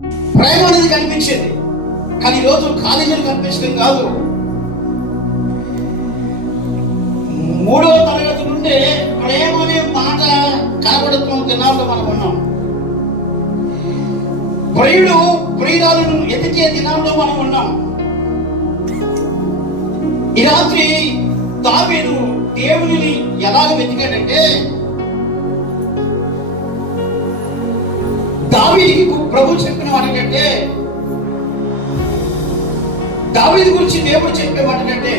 ప్రేమ అనేది కనిపించేది, కానీ ఈరోజు కాలేజీలు కనిపించడం కాదు. 3వ తరగతి నుండి ప్రేమ అనే మాట కనబడుతున్న దినాల్లో మనం ఉన్నాం. ప్రియుడు ప్రియురాలను ఎతికే దినాల్లో మనం ఉన్నాం. ఈ రాత్రి దావీదు దేవునిని ఎలాగ వెతికాడంటే, దావీదుకు ప్రభు చెప్పిన మాట ఏంటంటే, దావీదు గురించి దేవుడు చెప్పే మాట ఏంటంటే,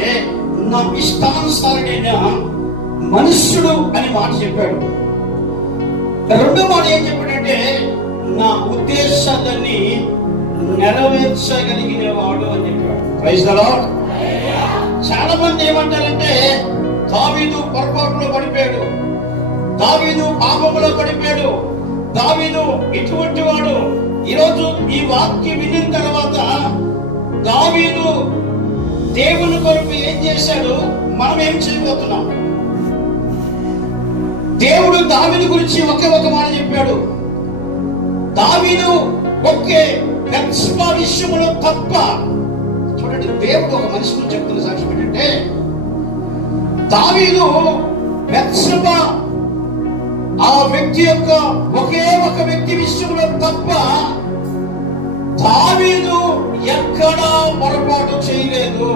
నా ఇష్టానుసారుడైన మనుష్యుడు అని మాట చెప్పాడు. రెండో మాట ఏం చెప్పాడంటే, నా ఉద్దేశాన్ని నెరవేర్చగలిగిన వాడు అని చెప్పాడు. Praise the Lord. చాలా మంది ఏమంటారంటే, దావీదు పొరపాటులో పడిపోయాడు, దావీదు పాపములో పడిపోయాడు, దావీదు ఇటువంటి వాడు. ఈరోజు ఈ వాక్యం విన్న తర్వాత దావీదు దేవుని కొరకు ఏం చేశాడు, మనం ఏం చేయబోతున్నాం? దేవుడు దావీదు గురించి ఒకే ఒక మాట చెప్పాడు. దావీదు ఒకే బెత్షెబా విషయంలో తప్ప, చూడండి, దేవుడు ఒక మనిషి గురించి చెప్తున్న సాక్ష్యం ఏంటంటే, దావీదు బెత్షెబా ఆ వ్యక్తి యొక్క ఒకే ఒక వ్యక్తి విషయంలో తప్ప దావీదు ఎక్కడా పొరపాటు చేయలేదు.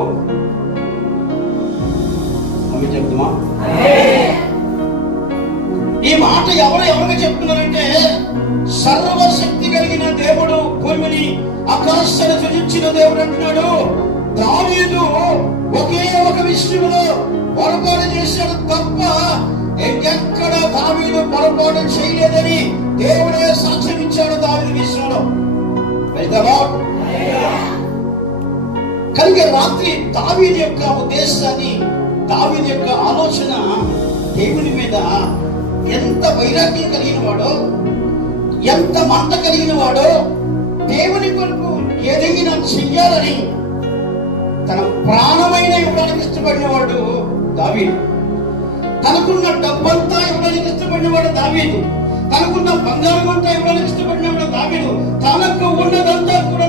అవి చెప్తున్నా. ఈ మాట ఎవరికి చెప్తున్నారంటే, సర్వశక్తి కలిగిన దేవుడు, భూమిని ఆకాశాన్ని సృజించిన దేవుడు అంటున్నాడు, దావీదు ఒకే ఒక విషయంలో పొరపాటు చేశాడు తప్ప ఎక్కడ దావీదు పొరపాటు చేయలేదని దేవుడే సాక్ష్యం ఇచ్చాడు దావీదు విషయంలో. కనుక రాత్రి దావీదు యొక్క ఉద్దేశాన్ని, దావీదు యొక్క ఆలోచన దేవుని మీద ఎంత వైరాగ్యం కలిగిన వాడో, ఎంత మంట కలిగిన వాడో, దేవుని కొరకు ఏదైనా చెయ్యాలని తన ప్రాణమైన ఇవ్వడానికి ఇష్టపడిన వాడు దావీదు. తనకున్న డబ్బంతా ఇవ్వడానికి ఇష్టపడిన వాడు దావీదు. తనకున్న బంగారం అంతా ఇవ్వడానికి ఇష్టపడిన వాడు దావీదు. తనకు ఉన్నదంతా కూడా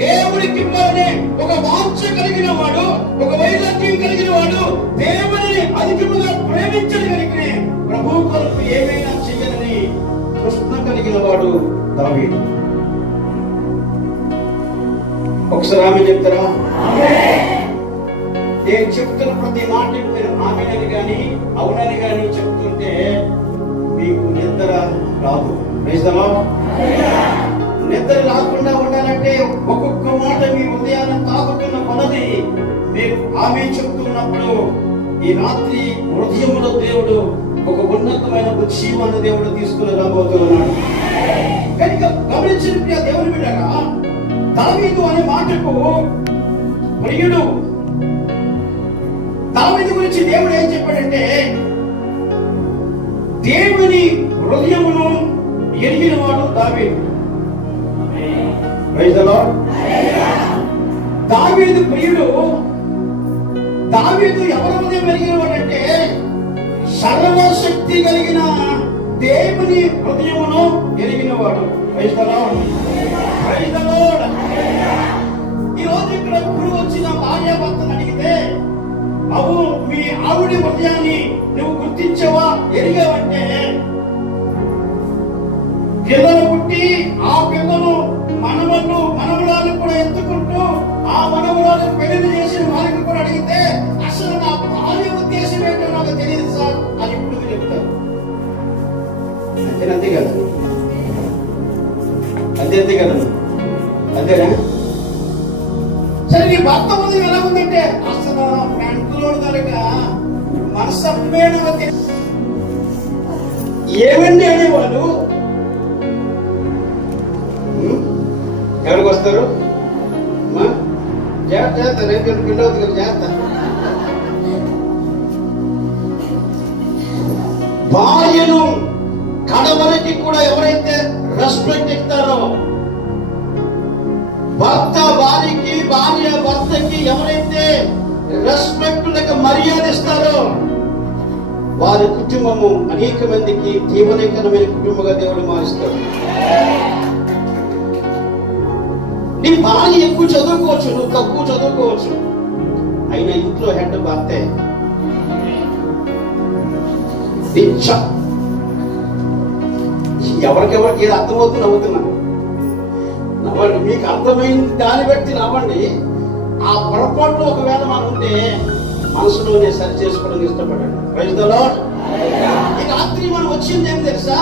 దేవుడికి ఇవ్వాలనే ఒక వాంఛ కలిగిన వాడు, ఒక వైరాగ్యం కలిగిన వాడు, దేవుడిని అధికముగా ప్రేమించగలిగిన, ప్రభు కొరకు ఏమైనా చెయ్యాలని తృష్ణ కలిగిన వాడు దావీదు. ఒకసారి ఆమె చెప్తారా? నేను చెప్తున్న ప్రతి మాట మీరు ఆమెనని కానీ అవునని కానీ చెప్తుంటే మీకు నిద్ర రాదు. నిద్ర రాకుండా ఉండాలంటే ఒక్కొక్క మాట మీ హృదయాన్ని తాకుతున్న కొలది మీరు ఆమె చెప్తున్నప్పుడు ఈ రాత్రి హృదయములో దేవుడు ఒక ఉన్నతమైన జీవాన్ని దేవుడు తీసుకుని రాబోతున్నాడు. కనుక గమనించిన దేవుని బిడ్డగా, దావీదు అనే మాటకు ప్రియుడు, దావీదు గురించి దేవుడు ఏం చెప్పాడంటే, దేవుని హృదయమును ఎరిగిన వాడు దావీదు. Praise the lord. దావీదు ప్రియుడు. దావీదు ఎవరి హృదయం ఎరిగిన వాడంటే, సర్వశక్తి కలిగిన దేవుని హృదయమును ఎరిగిన వాడు. Praise the lord. Praise the lord. ఈ రోజు ఇక్కడ ఎప్పుడు వచ్చిన భార్యాభర్తను అడిగితే, అవు మీ ఆవిడ హృదయాన్ని నువ్వు గుర్తించావా, ఎరిగావంటే, పిల్లలు పుట్టి ఆ పిల్లలు మనవరాలు కూడా ఎత్తుకుంటూ ఆ మనవరాలు పెళ్లి చేసిన వారికి కూడా అడిగితే, అసలు నా భార్య ఉద్దేశం ఏంటో నాకు తెలియదు సార్ అని ఇప్పుడు చెప్తారు. అంతే కదా? అంతే కదా? అంతేనా? సరే, నీ భర్త ముందు ఎలా ఉందంటే, అసలు మెంటలో కనుక మనసమ్మేణ ఏమండి అనేవాళ్ళు ఎవరికి వస్తారు? జాగ్రత్త, రేపు పిల్ల అవుతుంది కదా, జాగ్రత్త. భార్యను కడవరికి కూడా ఎవరైతే రెస్పెక్ట్ ఇస్తారో, భర్త భార్యకి, భార్య భర్తకి ఎవరైతే రెస్పెక్ట్ లేక మర్యాద ఇస్తారో, వారి కుటుంబము అనేక మందికి దీవెనకరమైన కుటుంబంగా దేవుడు మారుస్తాడు. నీ భార్య ఎక్కువ చదువుకోవచ్చు, నువ్వు తక్కువ చదువుకోవచ్చు, అయినా ఇంట్లో హెడ్ భర్తే. ఎవరికెవరికి ఏది అర్థమవుతుంది నవ్వుతున్నాను. నవ్వండి, మీకు అర్థమైంది దాన్ని బట్టి నవ్వండి. ఆ పొరపాట్లు ఒకవేళ మనం ఉంటే మనసులోనే సరి చేసుకోవడానికి ఇష్టపడండి. Praise the lord. ఈ రాత్రి మనం వచ్చింది ఏం తెలుసా?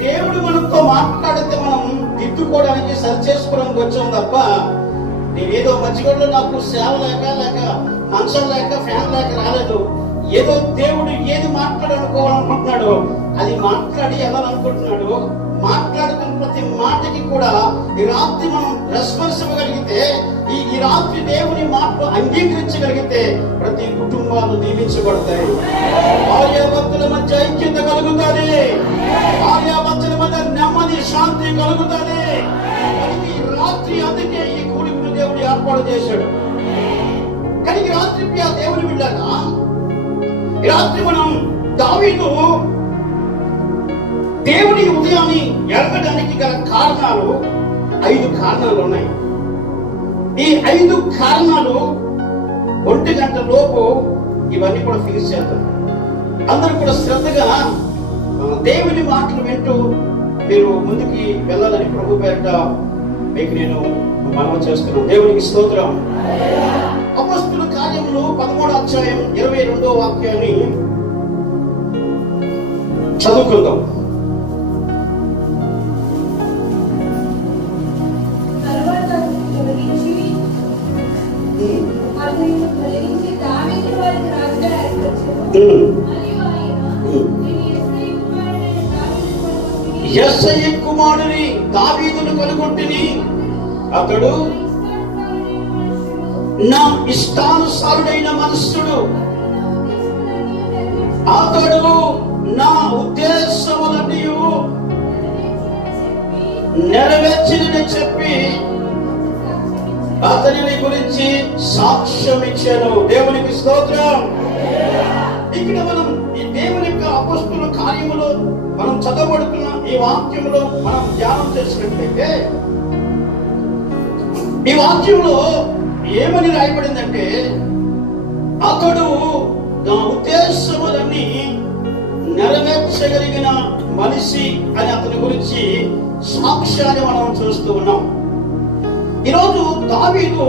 దేవుడు మనతో మాట్లాడితే మనం దిద్దుకోవడానికి సరి చేసుకోవడానికి వచ్చాం తప్ప నేనేదో మధ్యగొడలో నాకు సేవ లేక మంచం లేక ఫ్యాన్ లేక రాలేదు. ఏదో దేవుడు ఏది మాట్లాడాలనుకోవాలనుకుంటున్నాడో అది మాట్లాడి వెళ్ళాలనుకుంటున్నాడు. మాట్లాడుతున్న ప్రతి మాటకి కూడా ఈ రాత్రి మనం రెస్పాన్స్ ఇవ్వగలిగితే, ఈ రాత్రి దేవుని మాటలు అంగీకరించగలిగితే ప్రతి కుటుంబాలు దీవించబడతాయి. భార్యాభర్తల మధ్య ఐక్యత కలుగుతుంది, భార్యాభర్తల మధ్య నెమ్మది శాంతి కలుగుతుంది. ఈ రాత్రి అందుకే ఈ కూడికను దేవుడు ఏర్పాటు చేశాడు. కానీ ఈ రాత్రి దేవుని బిడ్డగా ఈ రాత్రి మనం దావీదు దేవుని ఉదయాన్ని ఎరగడానికి గల కారణాలు 5 కారణాలు ఉన్నాయి. ఈ 5 కారణాలు 1 గంట లోపు ఇవన్నీ కూడా ఫినిష్ చేద్దాం. అందరూ కూడా శ్రద్ధగా దేవుని మాటలు వింటూ మీరు ముందుకి వెళ్ళాలని ప్రభు పేరిట మీకు నేను మనవి చేస్తున్నాను. దేవునికి స్తోత్రం. అపొస్తలుల కార్యములు 13వ అధ్యాయం 22వ వాక్యాన్ని చదువుకుందాం. యెష్షయి కుమారుని దావీదును కనుగొంటిని, అతడు నా ఇష్టానుసారుడైన మనుష్యుడు, అతడు నా ఉద్దేశములన్నీ నెరవేర్చినని చెప్పి అతనిని గురించి సాక్ష్యం ఇచ్చాను. దేవునికి స్తోత్రం. ఇక్కడ మనం ఈ దేవుని యొక్క అపొస్తలుల కార్యములో మనం చదవబడుతున్న ఈ వాక్యంలో మనం ధ్యానం చేసినట్లయితే ఈ వాక్యంలో ఏమని రాయబడిందంటే, అతడు నా ఉద్దేశములన్నీ నెరవేర్చగలిగిన మనిషి అని అతని గురించి సాక్ష్యాన్ని మనం చూస్తూ ఉన్నాం. ఈరోజు దావీదు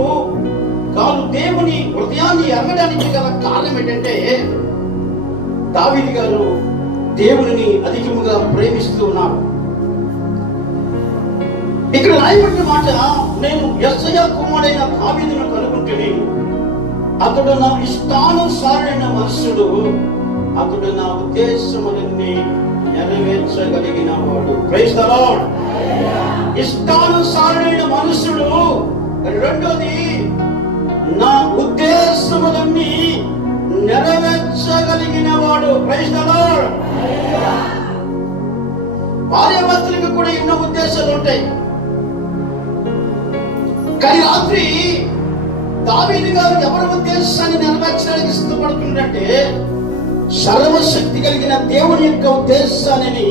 తాను దేవుని హృదయాన్ని ఎరగడానికి గల కారణం ఏంటంటే, దావీదు గారు దేవుని అధికముగా ప్రేమిస్తూ ఉన్నారు. ఇక్కడ రాయబడిన మాట, నేను యెష్షయి కుమారుడైన దావీదును కనుగొంటిని, అతడు నా ఇష్టానుసారుడైన మనుష్యుడు, అతడు నా ఉద్దేశములన్నీ నెరవేర్చగలిగిన వాడు. Praise the lord. ఇష్టానుసారుడైన మనుష్యుడు. రెండోది, నా ఉద్దేశములన్నీ నెరవేర్చగలిగిన వాడు. Praise the lord. భార్యాభర్తలకు కూడా ఎన్నో ఉద్దేశాలు ఉంటాయి. కానీ రాత్రి దావీదు గారు ఎవరి ఉద్దేశాన్ని నెరవేర్చడానికి ఇష్టపడుతుందంటే, సర్వశక్తి కలిగిన దేవుని యొక్క ఉద్దేశాన్ని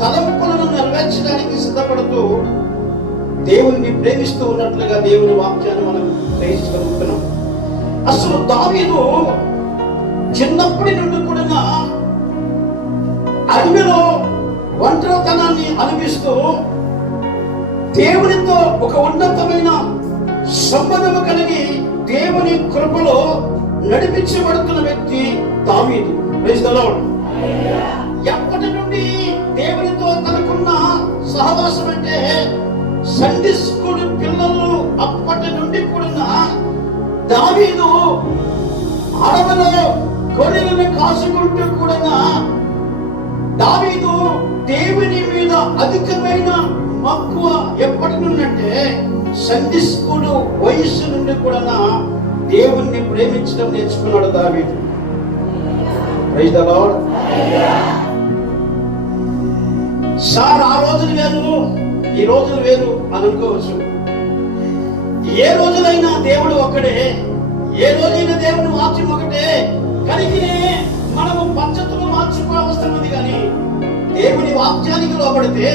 తలంపులను నెరవేర్చడానికి సిద్ధపడుతూ దేవుణ్ణి ప్రేమిస్తూ ఉన్నట్లుగా దేవుని వాక్యాన్ని మనం గ్రహించగలుగుతున్నాం. అసలు దావీదు చిన్నప్పటి నుండి కూడా అడవిలో ఒంటరితనాన్ని అనిపిస్తూ దేవునితో ఒక ఉన్నతమైన సంబంధము కలిగి దేవుని కృపలో నడిపించబడుతున్న వ్యక్తి దావీదు. Praise the Lord. ఎప్పటి నుండి దేవునితో తనకున్న సహవాసం అంటే సండే స్కూల్ పిల్లలు అప్పటి నుండి కూడా దావీదు అడవిలో గొర్రెలను కాసుకుంటూ కూడా దావీదు దేవుని మీద అధికమైన మక్కువ ఎప్పటి నుండి అంటే సండే స్కూల్ వయస్సు నుండి కూడా దేవుణ్ణి ప్రేమించడం నేర్చుకున్నాడు దావీదు. Praise the lord. సార్ ఆ రోజులు వేరు, ఈ రోజులు వేరు అని అనుకోవచ్చు. ఏ రోజులైనా దేవుడు ఒక్కడే, ఏ రోజైనా దేవుని వాక్యం ఒకటే. కనుకనే మనము పద్ధతులు మార్చుకోవస్తున్నది. కానీ దేవుని వాక్యానికి లోబడితే,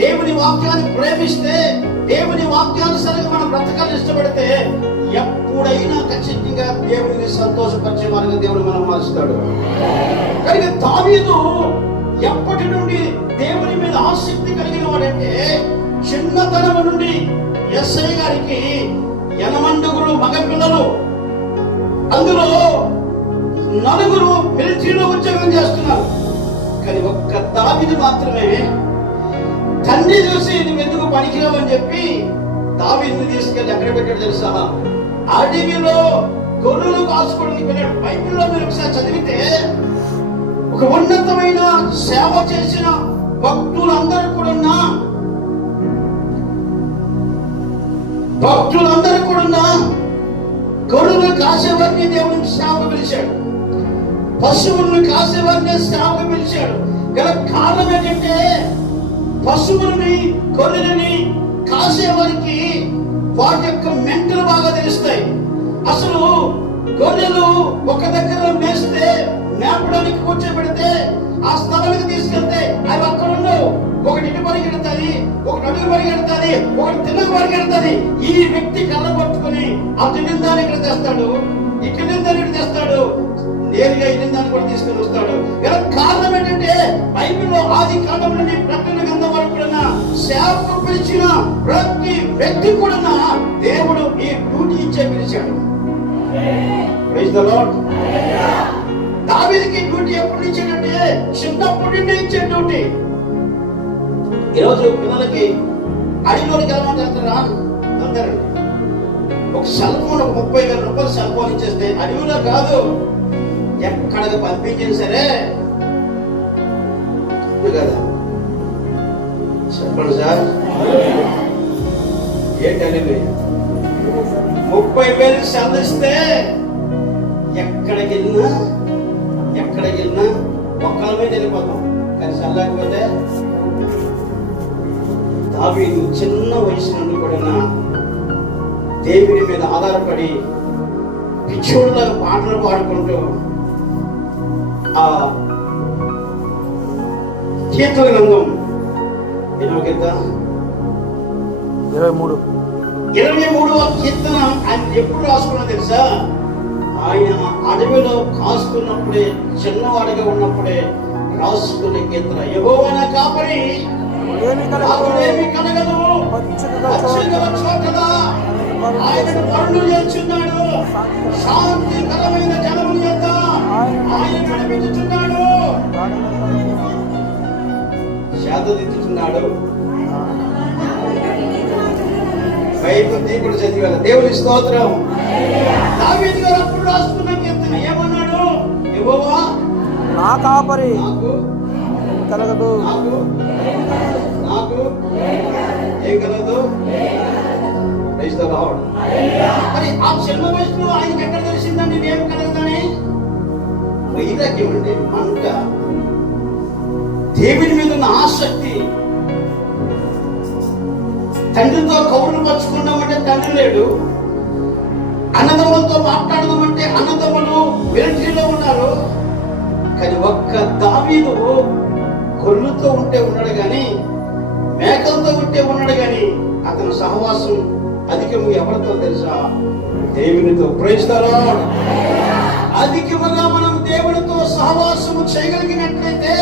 దేవుని వాక్యాన్ని ప్రేమిస్తే, దేవుని వాక్యానుసారంగా మనం బ్రతకాలని ఇష్టపడితే ఎప్పుడైనా ఖచ్చితంగా దేవుడిని సంతోషపరిచే మార్గం దేవుడు మనం మారుస్తాడు. కనుక దావీదు ఎప్పటి నుండి దేవుని మీద ఆసక్తి కలిగిన వాడంటే, చిన్నతనం నుండి యేసయ్య గారికి 8 మగపిల్లలు, అందులో 4 మిలిటరీలో ఉద్యోగం చేస్తున్నారు. కానీ ఒక్క దావీదు మాత్రమే తండ్రి చూసి నువ్వు ఎందుకు పనికిరావని చెప్పి దావీదుని తీసుకెళ్ళి ఎక్కడ పెట్టాడు తెలుసా? అడవిలో గొర్రెలు కాసుకోవడానికి వెళ్ళాడు. బైబిల్లో మీరు ఒకసారి చదివితే ఒక ఉన్నతమైన సేవ చేసిన భక్తులందరూ కూడా గొర్రెలు కాసేవారిని దేవుడికి సేవకు పిలిచాడు, పశువులను కాసేవారిని సేవకు పిలిచాడు. గల కారణం ఏంటంటే, పశువులని గొర్రెలని కాసేవారికి వాటి యొక్క మెంటలు బాగా తెలుస్తాయి. అసలు గొర్రెలు ఒక దగ్గర మేస్తే, మేపడానికి కూర్చోబెడితే, ఆ స్థలానికి తీసుకెళ్తే అవి అక్కడ ఉండవు. ఒకటి ఇటు పరిగెడుతుంది, ఒకటి అడుగు పరిగెడుతుంది, ఒకటి తిన్నకు పరిగెడుతుంది. ఈ వ్యక్తి కళ్ళ పట్టుకుని అటు నిందాన్ని ఇక్కడ తెస్తాడు, ఇటు నిందాన్ని ఇక్కడ తెస్తాడు, నేరుగా ఇటు నిందాన్ని కూడా తీసుకుని వస్తాడు. కారణం ఏంటంటే, బైబిల్లో ఆది కాండం నుండి ప్రకటన గ్రంథం వరకు కూడా సేవకు పిలిచిన ప్రతి వ్యక్తి కూడా దేవుడు ఈ డ్యూటీ ఇచ్చే పిలిచాడు. Praise the lord. దావీదుకి డ్యూటీ ఎప్పుడు ఇచ్చాడంటే, చిన్నప్పటి నుండి ఇచ్చే డ్యూటీ. ఈరోజు పిల్లలకి అడిలోకి వెళ్ళమని వెళ్తారా? అందరండి. ఒక సెల్ ఫోన్, ఒక 30,000 రూపాయలు సెల్ ఫోన్ ఇచ్చేస్తే అడవిలో కాదు, ఎక్కడికి పంపించింది సరే కదా. చెప్పండి సార్, ఏంటండి 30,000 సెల్ ఇస్తే ఎక్కడికి వెళ్ళినా ఒక్కల మీద వెళ్ళిపోతాం. కానీ సెల్ లేకపోతే, దావీదు చిన్న వయసు నుండి కూడా దేవుని మీద ఆధారపడి పిచ్చోడులాగా పాటలు పాడుకుంటూ ఆ కీర్తన గ్రంథం 23వ కీర్తన ఆయన ఎప్పుడు రాసుకున్నా తెలుసా? ఆయన అడవిలో కాసుకున్నప్పుడే, చిన్నవాడిగా ఉన్నప్పుడే రాసుకునే కీర్తన. యెహోవా నా కాపరి, నాకేమీ కలగదు, పచ్చిగల చోట్ల ఆయనను పరులు చేస్తున్నాడు, శాంతికరమైన జలముల యొద్ద ఆయన నడిపించుచున్నాడు, శాంతిస్తున్నాడు. బైబిల్ దీపుడు చదివారు. దేవుని స్తోత్రం. దావీదు గారు అప్పుడు రాసుకున్న కీర్తన ఏమన్నాడు? యెహోవా నా కాపరి, నాకు కలగదు, నాకు ఏం కలగదు. Praise the Lord. మరి ఆ చిన్న వయసులో ఆయనకి ఎక్కడ తెలిసిందండి ఏం కలగదని? వైరాగ్యం అండి, మంట, దేవుని మీద ఉన్న ఆసక్తి. తండ్రితో కౌరులు పంచుకున్నామంటే తండ్రి లేడు, అన్నదమ్ములతో మాట్లాడదామంటే అన్నదమ్ములు మిలిటరీలో ఉన్నారు. కానీ ఒక్క దావీదు గొర్రెలతో ఉంటే ఉన్నాడు కానీ, మేకలతో ఉంటే ఉన్నాడు కానీ, అతని సహవాసం అధికము ఎవరితో తెలుసా? దేవునితో. Praise the Lord. అధికముగా మనం దేవునితో సహవాసము చేయగలిగినట్లయితే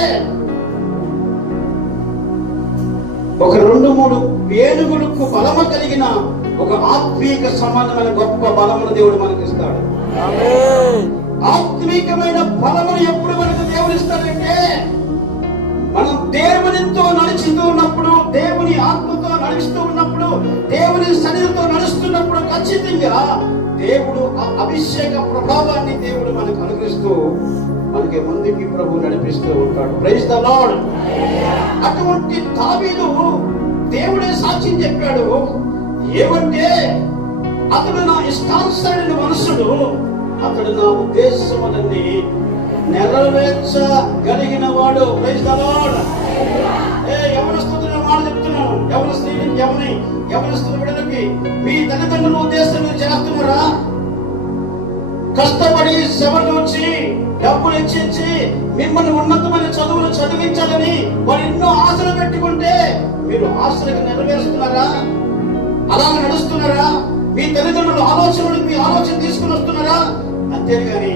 ఒక 2-3 ఏనుగులకు బలము కలిగిన ఒక ఆత్మీక సంబంధమైన గొప్ప బలమును దేవుడు మనకి ఇస్తాడు. ఆత్మీకమైన బలమును ఎప్పుడు మనకు దేవుడు ఇస్తాడంటే, మనం దేవునితో నడుచుతూ ఉన్నప్పుడు, దేవుని ఆత్మతో నడుస్తూ ఉన్నప్పుడు, దేవుని సన్నిధితో నడుస్తున్నప్పుడు ఖచ్చితంగా దేవుడు ఆ అభిషేక ప్రభావాన్ని దేవుడు మనకు అనుగ్రహిస్తూ మనకి ముందుకి ప్రభు నడిపిస్తూ ఉంటాడు. Praise the Lord. అటువంటి దావీదు దేవుడే సాక్ష్యం చెప్పాడు. ఏమంటే, అతడు నా ఇష్టానుసారుని మనుషుడు, అతడు నా ఉద్దేశములన్నీ నెరవేర్చగలిగిన వాడు. Praise the lord. యవనస్తున్న మాట చెప్తున్నాను. యవనస్తుల బిడ్డలకి మీ తల్లిదండ్రుల ఉద్దేశం మీరు చేస్తున్నారా? కష్టపడి శ్రమలు వచ్చి డబ్బులు ఇచ్చించి మిమ్మల్ని ఉన్నతమైన చదువులు చదివించాలని వారు ఎన్నో ఆశలు పెట్టుకుంటే మీరు ఆశలకు నెరవేరుస్తున్నారా? అలా మీ తల్లిదండ్రుల ఆలోచనలకు మీ ఆలోచన తీసుకుని వస్తున్నారా? అంతేగాని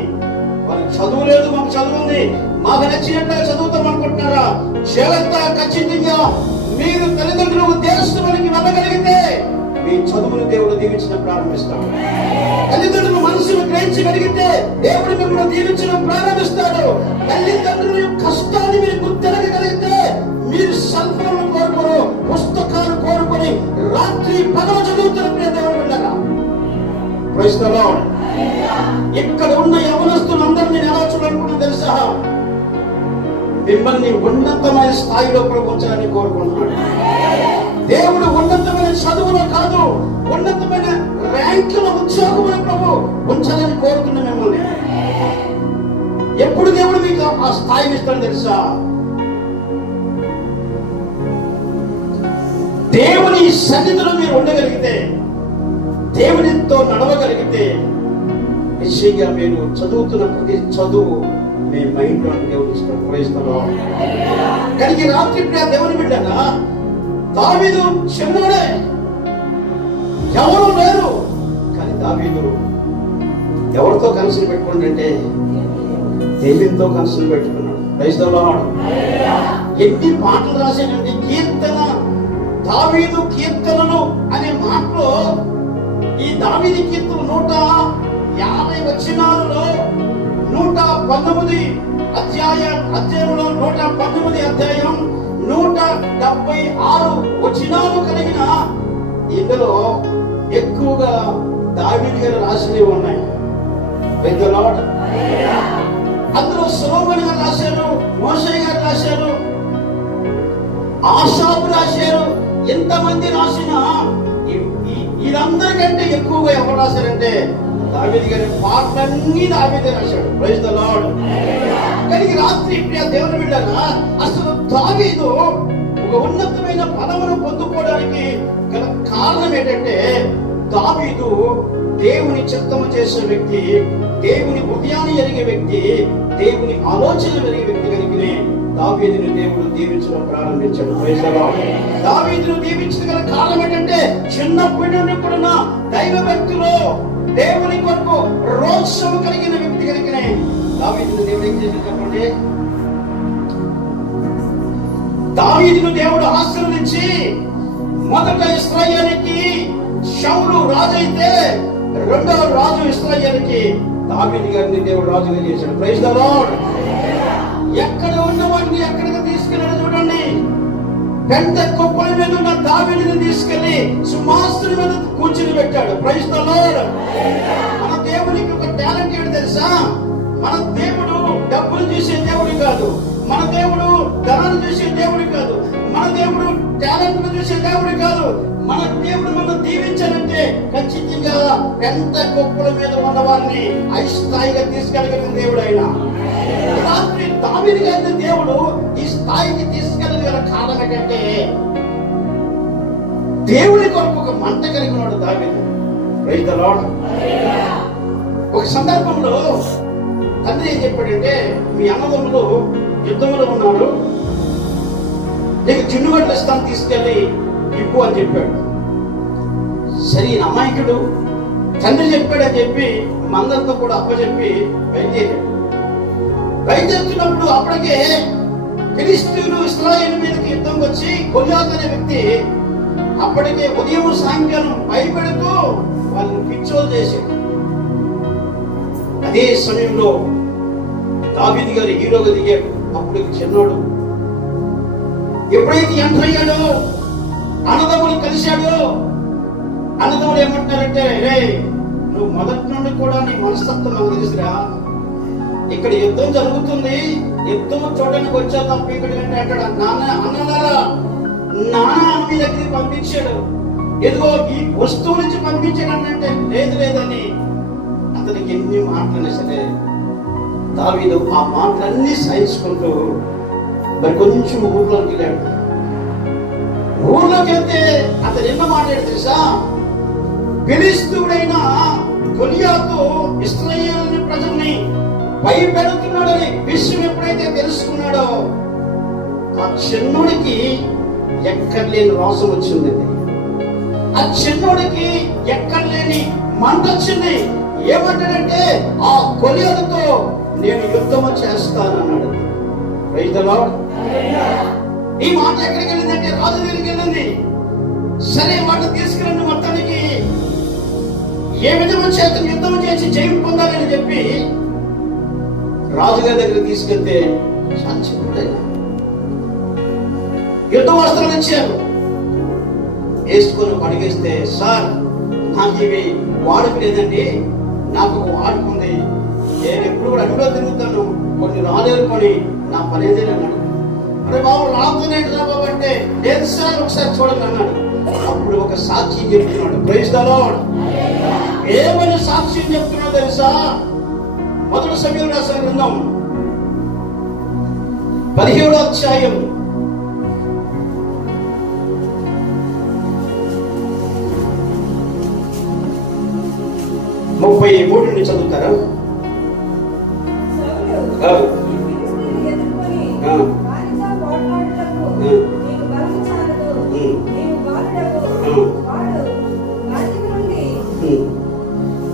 వాళ్ళకి చదువు లేదు, మాకు చదువు ఉంది, మాకు నచ్చినట్టుగా చదువుతాం అనుకుంటున్నారా? జాగ్రత్త, ఖచ్చితంగా మీరు తల్లిదండ్రుల ఉద్దేశానికి వెళ్ళగలిగితే మీ చదువును దేవుడు దీవించడం ప్రారంభిస్తాడు. తల్లిదండ్రుల మనసును గ్రహించగలిగితే దేవుడు మిమ్మల్ని దీవించడం ప్రారంభిస్తాడు. తల్లిదండ్రుల కష్టాన్ని మీరు గుర్తిరగలిగితే మీరు సెల్ ఫోన్లు కోరుకోరు, పుస్తకాలు కోరుకొని రాత్రి పగలు చదువుతున్న దేవుడు వెళ్ళగా. Praise the Lord. ఇక్కడ ఉన్న యవనస్తులందరినీ ఎలా చూడాలనుకుంటున్నా తెలుసా? మిమ్మల్ని ఉన్నతమైన స్థాయిలో ఉంచాలని కోరుకుంటున్నాడు దేవుడు. ఉన్నతమైన చదువులో కాదు, ఉన్నతమైన ర్యాంకుల ఉద్యోగంలో ప్రభు ఉంచాలని కోరుతున్న మిమ్మల్ని. ఎప్పుడు దేవుడు మీకు ఆ స్థాయిని ఇస్తాడు తెలుసా? దేవుని సన్నిధిలో మీరు ఉండగలిగితే, దేవునితో నడవగలిగితే, నిశ్చయంగా మీరు చదువుతున్న ప్రతి చదువు మీ మైండ్ లో దేవుడు ఇస్తాడు. Praise the Lord. కానీ రాత్రి దేవుని బిడ్డగా దావీదు చిన్నోడే, ఎవరు లేరు. కానీ దావీదు ఎవరితో కనెక్షన్ పెట్టుకుంటే దేవునితో కనెక్షన్ పెట్టుకున్నాడు. Praise the Lord. ఎన్ని పాటలు రాశాడంటే, కీర్తన, దావీదు కీర్తనలు అనే మాటలో ఈ దావీదు కీర్తన 150 వచనాలలో 119 అధ్యాయంలో 119 అధ్యాయం 176 వచనాలు కలిగిన ఇందులో ఎక్కువగా దావీదు గారు రాసినవి ఉన్నాయి. Praise the Lord. అందులో సొలొమోను గారు రాశారు, మోషే గారు రాశారు, ఆసాపు రాశారు. ఎంతమంది రాసినా వీళ్ళందరికంటే ఎక్కువగా ఎవరు రాశారంటే దావీదు గారి పాటలన్నీ దావీదే రాశాడు. Praise the Lord. కానీ రాత్రి దేవుని బిడ్డగా అసలు దావీదు ఒక ఉన్నతమైన పదవును పొందుకోవడానికి గల కారణం ఏంటంటే, దావీదు దేవుని చిత్తము చేసే వ్యక్తి, దేవుని హృదయాన్ని ఎరిగే వ్యక్తి, దేవుని ఆలోచన ఎరిగే వ్యక్తి కలిగిన దావీదుని దేవుడు దీవించడం ప్రారంభించాడు. Praise the Lord. దావీదును దీవించడం గల కారణం ఏంటంటే, చిన్నప్పటి నుండి కూడా దైవ వ్యక్తిలో దేవుని కొరకు రోషము కలిగిన వ్యక్తి కలిగిన దావీదును దేవుడు ఏం చేసి చెప్పండి? దావీదును దేవుడు ఆశీర్వదించి మొదట ఇశ్రాయేలుకి షౌలు రాజు అయితే, రెండవ రాజు ఇశ్రాయేలుకి దావీదు గారిని దేవుడు రాజుగా చేశాడు. Praise the Lord. ఎక్కడ ఉన్నవాడిని ఎక్కడికి తీసుకెళ్ళాడు చూడండి. పెద్ద కుప్పల మీద ఉన్న దావీదుని తీసుకెళ్లి సింహాసనం మీద కూర్చుని పెట్టాడు. Praise the lord. మన దేవునికి ఒక టాలెంట్ ఏంటి తెలుసా? మన దేవుడు డబ్బులు చూసే దేవుడు కాదు, మన దేవుడు ధనాన్ని చూసే దేవుడు కాదు, మన దేవుడు టాలెంట్ చూసే దేవుడు కాదు. మన దేవుడు మనం దీవించాలంటే ఖచ్చితంగా పెద్ద కుప్పల మీద ఉన్న వారిని స్థాయిగా తీసుకెళ్ళగలిగిన దేవుడు ఆయన. రాత్రి దావీదు గారిని దేవుడు ఈ స్థాయికి తీసుకెళ్ళగల కారణం ఏంటంటే, దేవుని కొరకు ఒక మంట కలిగి ఉన్నాడు దావీదు. Praise the lord. ఒక సందర్భంలో తండ్రి ఏం చెప్పాడంటే, మీ అన్నదమ్ములు యుద్ధంలో ఉన్నారు, నీకు చిన్నుగడ్డల ఇస్తాను తీసుకెళ్ళి ఇవ్వు అని చెప్పాడు. సరే అమాయకుడు తండ్రి చెప్పాడని చెప్పి మందంతా కూడా అప్పచెప్పి బయలుదేరాడు. బయలుదేరుతున్నప్పుడు అప్పటికే ఫిలిష్తీయులు ఇశ్రాయేలు మీదకి యుద్ధం వచ్చి గొలియాతు అనే వ్యక్తి అప్పటికే ఉదయం సాయంకాలం భయపెడుతూ వాళ్ళని పిచ్చోలు చేశాడు. అదే సమయంలో దావీదు గారు హీరోగా దిగాడు. అప్పుడు చిన్నోడు ఎప్పుడైతే ఎంటర్ అయ్యాడో, అన్నదమ్ములు కలిశాడో, అన్నదమ్ములు ఏమంటారంటే, రే నువ్వు మొదటి నుండి కూడా నీ మనస్తత్వం నాకు తెలుసురా, ఇక్కడ యుద్ధం జరుగుతుంది, యుద్ధం చూడడానికి వచ్చా తప్ప ఇక్కడ అంటాడు. అన్నలారా నాన్న మీ దగ్గరికి పంపించాడు, ఏదో ఈ వస్తువు నుంచి పంపించాడు అంటే లేదని అతనికి ఎన్ని మాటలైనా సరే దావీదు ఆ మాటలన్నీ సహించుకుంటూ మరి కొంచెం ఊర్లోకి వెళ్ళాడు. ఊర్లోకి వెళ్తే అతను ఎన్న మాట్లాడు తెలుసా? ఫిలిష్తీయుడైన గొలియాతు ఇశ్రాయేలు ప్రజల్ని భయపెడుతున్నాడని విషయం ఎప్పుడైతే తెలుసుకున్నాడో ఆ చిన్నుడికి ఎక్కడ లేని రోషం వచ్చింది. ఆ చిన్నోడికి ఎక్కడలేని మంట వచ్చింది. ఏమంటాడంటే, ఆ గొలియాతుతో నేను యుద్ధము చేస్తానన్నాడు. Praise the lord. ఈ మాట ఎక్కడికి వెళ్ళిందంటే రాజు దగ్గరికి వెళ్ళింది. సరే మాట తీసుకురండి, మొత్తానికి ఏ విధమైన చేత యుద్ధం చేసి జయం పొందాలని చెప్పి రాజుగారి దగ్గర తీసుకెళ్తే సాధ్యపడలేదు. యుద్ధ వస్త్రాలు ఇచ్చారు, వేసుకొని అడిగేస్తే, సార్ నాకు ఇవి వాడుకు లేదండి, నాకు వాడుకుంది, నేను ఎప్పుడు కూడా అడుగులో తిరుగుతాను, కొన్ని రాలేరుకొని నా పని ఏదైనా అన్నాడు. అరే బాబు రాబోతున్నాడు రా బాబు అంటే, లేదు సార్ ఒకసారి చూడండి అన్నాడు. అప్పుడు ఒక సాక్ష్యం చెప్తున్నాడు. Praise the lord. ఏమైనా సాక్ష్యం చెప్తున్నాడు తెలుసా? మొదటి సమయంలో రాసిన గ్రంథం 17వ అధ్యాయం 33 చదువుతారా?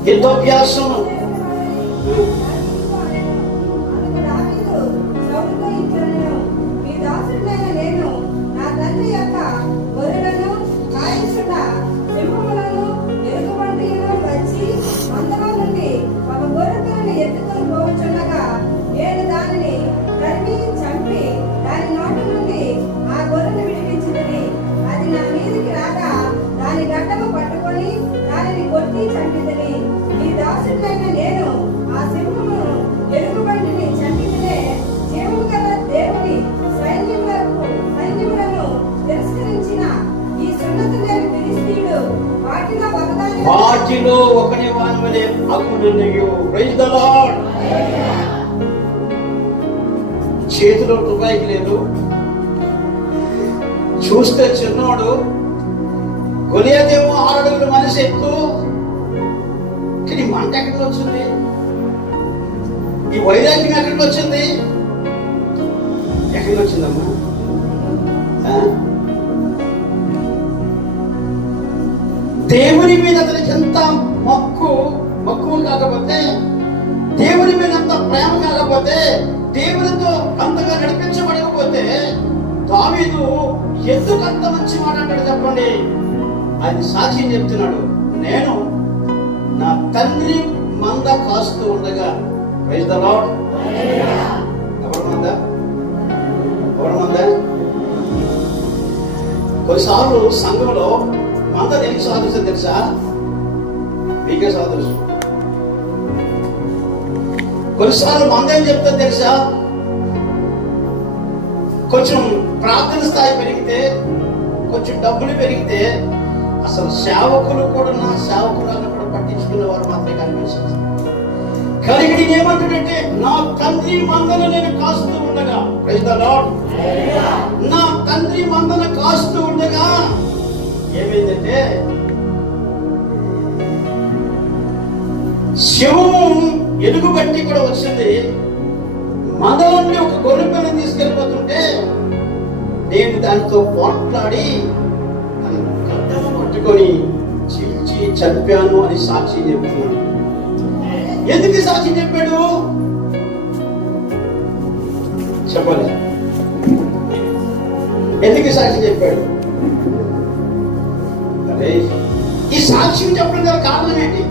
యుద్ధాభ్యాసం వాటిలో ఒకని వానవలే అగుననియు. Praise the lord. చేతిలో రూపాయికి లేదు, చూస్తే చిన్నోడు, గొలియాతేమో 6 అడుగుల మనిషి ఎత్తు. కానీ మంట ఎక్కడికి వచ్చింది? ఈ వైరాగ్యం ఎక్కడికి వచ్చింది? ఎక్కడికి వచ్చిందమ్మా? దేవుని మీద అతనికి ఎంత మక్కువ కాకపోతే, దేవుని మీద అంత ప్రేమ కాకపోతే, దేవునితో అంతగా నడిపించబడకపోతే, దావీదు ఎందుకు అంత మంచి మాట అంటాడు చెప్పండి? ఆయన సాక్ష్యం చెప్తున్నాడు. నేను నా తండ్రి మంద కాస్తూ ఉండగా. Praise the lord. ఎవరి మంద? కొన్నిసార్లు సంఘంలో మంద దేనికి సాధిస్తుంది తెలుసా? మీకే సాదృశ్యం. కొన్నిసార్లు మంద ఏం చెప్తుంది తెలుసా? కొంచెం ప్రార్థన స్థాయి పెరిగితే, కొంచెం డబ్బులు పెరిగితే, అసలు సేవకులు కూడా నా సేవకురాలను కూడా పట్టించుకునే వారు మాత్రమే కనిపిస్తుంది. కానీ ఇక్కడ ఏమంటాడంటే, నా తండ్రి మందను నేను కాస్తూ ఉండగా. Praise the lord. నా తండ్రి మందను కాస్తూ ఉండగా ఏమైందంటే, శివం ఎలుగుబట్టి కూడా వచ్చింది. మంద నుండి ఒక గొర్రె పిల్లని తీసుకెళ్ళిపోతుంటే నేను దానితో పోట్లాడి గడ్డము పట్టుకొని చీల్చి చంపాను అని సాక్షి చెప్తున్నాడు. ఎందుకు సాక్షి చెప్పాడు చెప్పలే? ఎందుకు సాక్షి చెప్పాడు? అరే ఈ సాక్ష్యం చెప్పడం గల కారణం ఏంటి?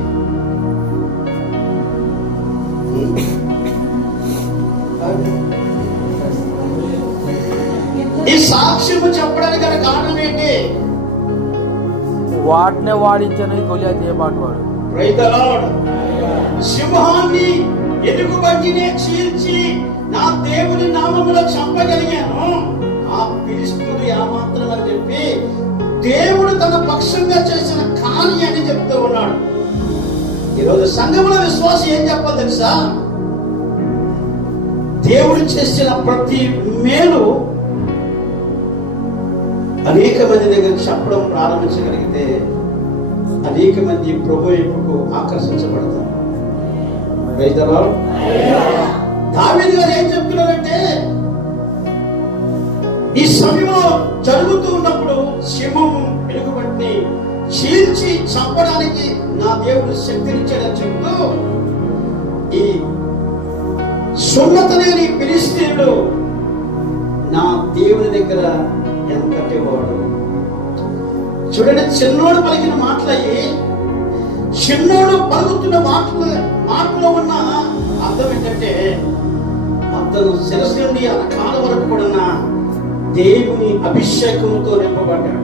ఈ సాక్ష్యము చెప్పడానికి గల కారణం ఏంటి? వాటినే వాడించని గొలియాతు ఏ మాట వాడు. Praise the lord. సింహాన్ని ఎలుగుబంటినే చీల్చి నా దేవుని నామములో చంపగలిగాను, ఆ ఫిలిష్తీయుడు ఏమాత్రం అని చెప్పి దేవుడు తన పక్షంగా చేసిన కాని అని చెప్తూ ఉన్నాడు. ఈరోజు సంఘముల విశ్వాసం ఏం చెప్పాలి తెలుసా? దేవుడు చేసిన ప్రతి మేలు అనేక మంది దగ్గర చెప్పడం ప్రారంభించగలిగితే అనేక మంది ప్రభు వైపుకు ఆకర్షించబడతారు. Praise the lord. దావీదు గారు ఏం చెప్తున్నారంటే, ఈ సమయంలో జరుగుతూ ఉన్నప్పుడు సింహం ఎలుగుబట్టిని చీల్చి చంపడానికి నా దేవుడు శక్తినిచ్చాడని చెప్తూ ఈ సున్నత లేని ఫిలిష్తీయుడు నా దేవుని దగ్గర ఎంతటి వాడు. చూడండి, చిన్నోడు పలికిన మాటలయ్యి, చిన్నోడు పలుకుతున్న మాటలో ఉన్న అర్థం ఏంటంటే అతను శిరస్సు నుండి అరకాల వరకు కూడా దేవుని అభిషేకముతో నింపబడ్డాడు.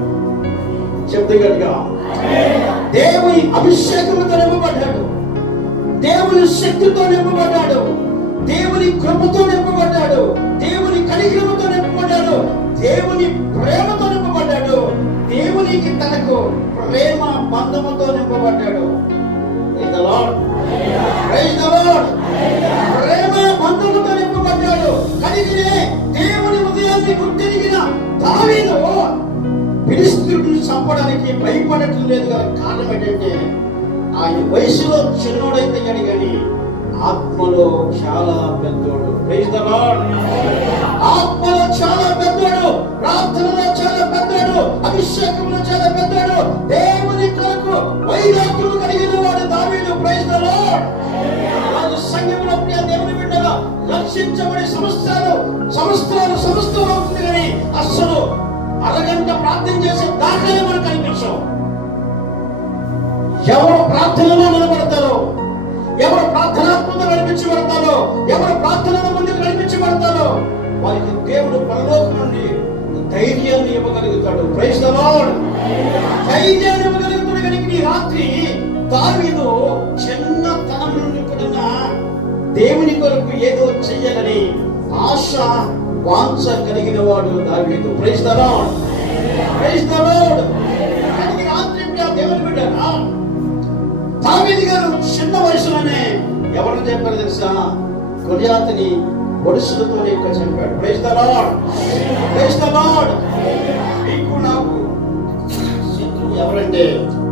చెప్తగట్టుగా దేవుని అభిషేకముతో నింపబడ్డాడు, దేవుని శక్తితో నింపబడ్డాడు, దేవుని కృపతో నింపబడ్డాడు, దేవుని కనికరముతో నింపబడ్డాడు, దేవుని ప్రేమతో నింపబడ్డాడు, దేవునికి తనకు ప్రేమ బంధముతో నింపబడ్డాడు. ప్రేమ బంధముతో నింపబడ్డాడు. కనిగిరే దేవుని ఉదయాన్ని గుర్తిరిగిన దావీదు ఫిలిష్తీయుడిని చంపడానికి భయపడటం లేదు కదా. కారణం ఏంటంటే ఆయన వయసులో చిన్నోడైతే కానీ ఆత్మలో చాలా పెద్దోడు. Praise the lord. ఆత్మలో చాలా పెద్దోడు, ప్రార్థనలో చాలా పెద్దోడు, అభిషేకంలో చాలా పెద్దోడు, దేవుని కొరకు వైరాగ్యము కలిగిన వాడు దావీదు. Praise the lord. రాజు సంఘంలో ప్రియ దేవుని బిడ్డగా రక్షించబడి సంవత్సరాలు అవుతుంది కానీ అస్సలు అరగంట ప్రార్థన చేసే దాఖలే మనకు కనిపించవు. ఎవరు ప్రార్థనలో నిలబడతారో, ఎవరు ప్రార్థనాత్మతో నడిపించబడతారో, ఎవరు ప్రార్థనల ముందుకు నడిపించబడతారో వారికి దేవుడు పరలోకం నుండి ధైర్యాన్ని ఇవ్వగలుగుతాడు. Praise the lord. ధైర్యాన్ని ఇవ్వగలుగుతాడు. కనుక ఈ రాత్రి దావీదు చిన్నతనం నుండి కూడా దేవుని కొరకు ఏదో చెయ్యాలని ఆశ వాంఛ కలిగిన వాడు దావీదు. Praise the lord. Praise the lord. కనుక ఈ రాత్రి దేవుని బిడ్డగా దావీదు గారు చిన్న వయసులోనే ఎవరిని చెప్పారు తెలుసా? గొలియాతుని ఒడుసులతో ఎక్కువ చెప్పాడు. Praise the lord. Praise the lord. మీకు నాకు శత్రువు ఎవరంటే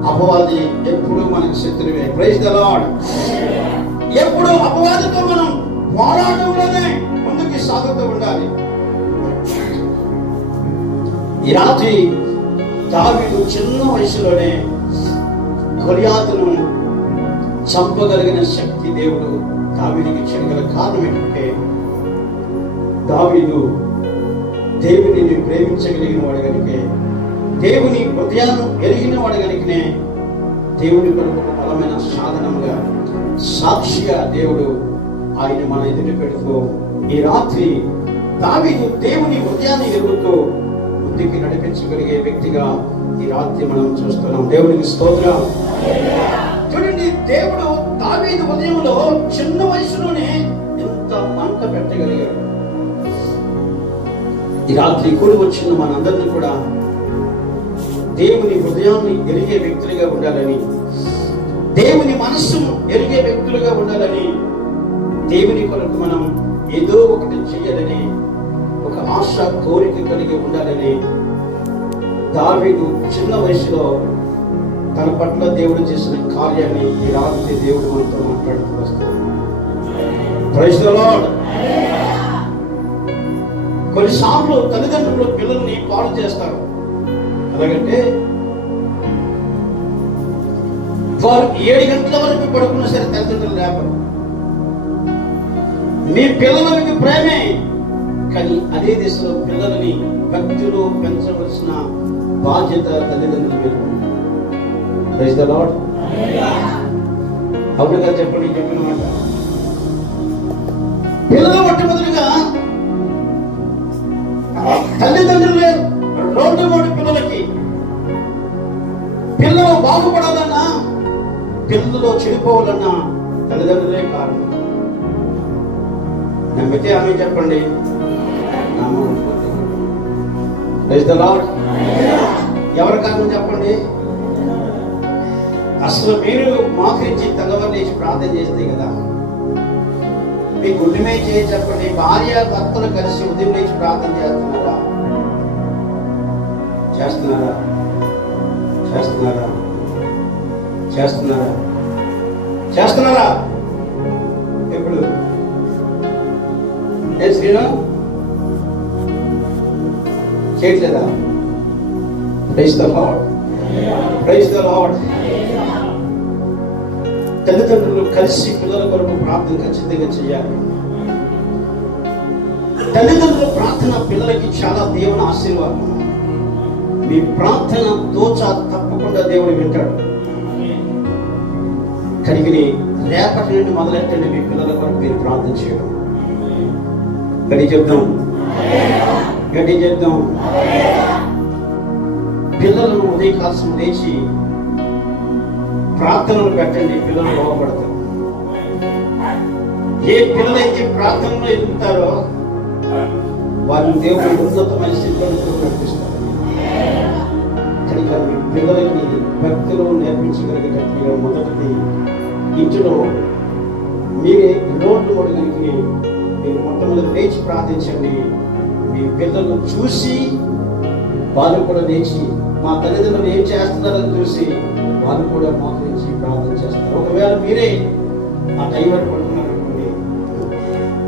అపవాది ఎప్పుడు మనకు శత్రువే. Praise the lord. ఎప్పుడు అపవాదితో మనం పోరాటంలోనే ముందుకు సాగుతూ ఉండాలి. ఈ రాత్రి దావీదు చిన్న వయసులోనే గొలియాతును చంపగలిగిన శక్తి దేవుడు దావీదుకి ఇచ్చిన కారణం ఏంటంటే దావీదు దేవుని ప్రేమించగలిగిన వాడు కనుకే, దేవుని హృదయాన్ని ఎరిగిన వాడు కనుకనే దేవుని కొరకు బలమైన సాధనంగా సాక్షిగా దేవుడు ఆయన మన ఎదురు పెడుతూ ఈ రాత్రి దావీదు దేవుని హృదయాన్ని ఎరుగుతూ ముందుకు నడిపించగలిగే వ్యక్తిగా ఈ రాత్రి మనం చూస్తున్నాం. దేవునికి స్తోత్రం. చూడండి, దేవుడు దావీదు ఉదయంలో చిన్న వయసులోనే ఎంత మంట పెట్టగలిగాడు. ఈ రాత్రి కూడి వచ్చిన మనందరినీ కూడా దేవుని హృదయాన్ని ఎరిగే వ్యక్తులుగా ఉండాలని, దేవుని మనస్సును ఎరిగే వ్యక్తులుగా ఉండాలని, దేవుని కొరకు మనం ఏదో ఒకటి చేయాలని ఒక ఆశ కోరిక కలిగి ఉండాలని దావీదు చిన్న వయసులో తన పట్ల దేవుడు చేసిన కార్యాన్ని ఈ రాత్రి దేవుడు మనతో మాట్లాడుతూ వస్తున్నాడు. Praise the lord. కొన్నిసార్లు తల్లిదండ్రులు పిల్లల్ని పాడు చేస్తారు. అలాగంటే వారు 7 గంటల వరకు పడుకున్నా సరే తల్లిదండ్రులు లేపరు. మీ పిల్లలకి ప్రేమే, కానీ అదే దిశలో పిల్లలని భక్తిలో పెంచవలసిన బాధ్యత తల్లిదండ్రుల మీద ఉంది. Praise the lord. అవునుగా చెప్పండి, చెప్పిన మాట. పిల్లలు మొట్టమొదటిగా తల్లిదండ్రులే రోడ్డు మోడు పిల్లలకి. పిల్లలు బాగుపడాలన్నా, పిల్లలు చెడిపోవాలన్నా తల్లిదండ్రులే కారణం. నమ్మితే ఆమె చెప్పండి. Praise the lord. ఎవరి కారణం చెప్పండి. అసలు మీరు మోకరించి తెల్లవారు లేచి ప్రార్థన చేస్తే కదా, మీ గుండెమే చేసి చెప్పండి. భార్య భర్తలు కలిసి ఉదయం లేచి ప్రార్థన చేస్తున్నారా? చేస్తున్నారా? చేస్తున్నారా? చేస్తున్నారా? చేస్తున్నారా? ఎప్పుడు శ్రీను చేయట్లేదా? Praise the lord. Praise the lord. తల్లిదండ్రులు కలిసి పిల్లల కొరకు ప్రార్థన ఖచ్చితంగా చేయాలి. తల్లిదండ్రుల ప్రార్థన పిల్లలకి చాలా దేవుని ఆశీర్వాదం. మీ ప్రార్థన దోచా తప్పకుండా దేవుడు వింటాడు. కనుకని రేపటి నుండి మొదలెట్టండి మీ పిల్లల కొరకు మీరు ప్రార్థన చేయడం. గట్టి చెప్దాం, గట్టి చెప్దాం. పిల్లలను ఉదయకాలం లేచి ప్రార్థనలు పెట్టండి, పిల్లలు లోపడతారు. ఏ పిల్లలైతే ప్రార్థనలో ఎదుగుతారో వారిని దేవుడు ఉన్నతమైన స్థితిలో నడిపిస్తారు. కనుక మీ పిల్లలకి భక్తులు నేర్పించగలిగేటట్టుగా మొదటిది ఇంటిలో మీరే రోడ్లు కొడగలిగి మీరు మొట్టమొదటి లేచి ప్రార్థించండి. మీ పిల్లలను చూసి వాళ్ళు కూడా లేచి మా తల్లిదండ్రులు ఏం చేస్తున్నారని చూసి వాళ్ళు కూడా మోకరించి ప్రార్థన చేస్తారు. ఒకవేళ మీరే ఆ టైం వరకు పడుకున్నారు అనుకోండి,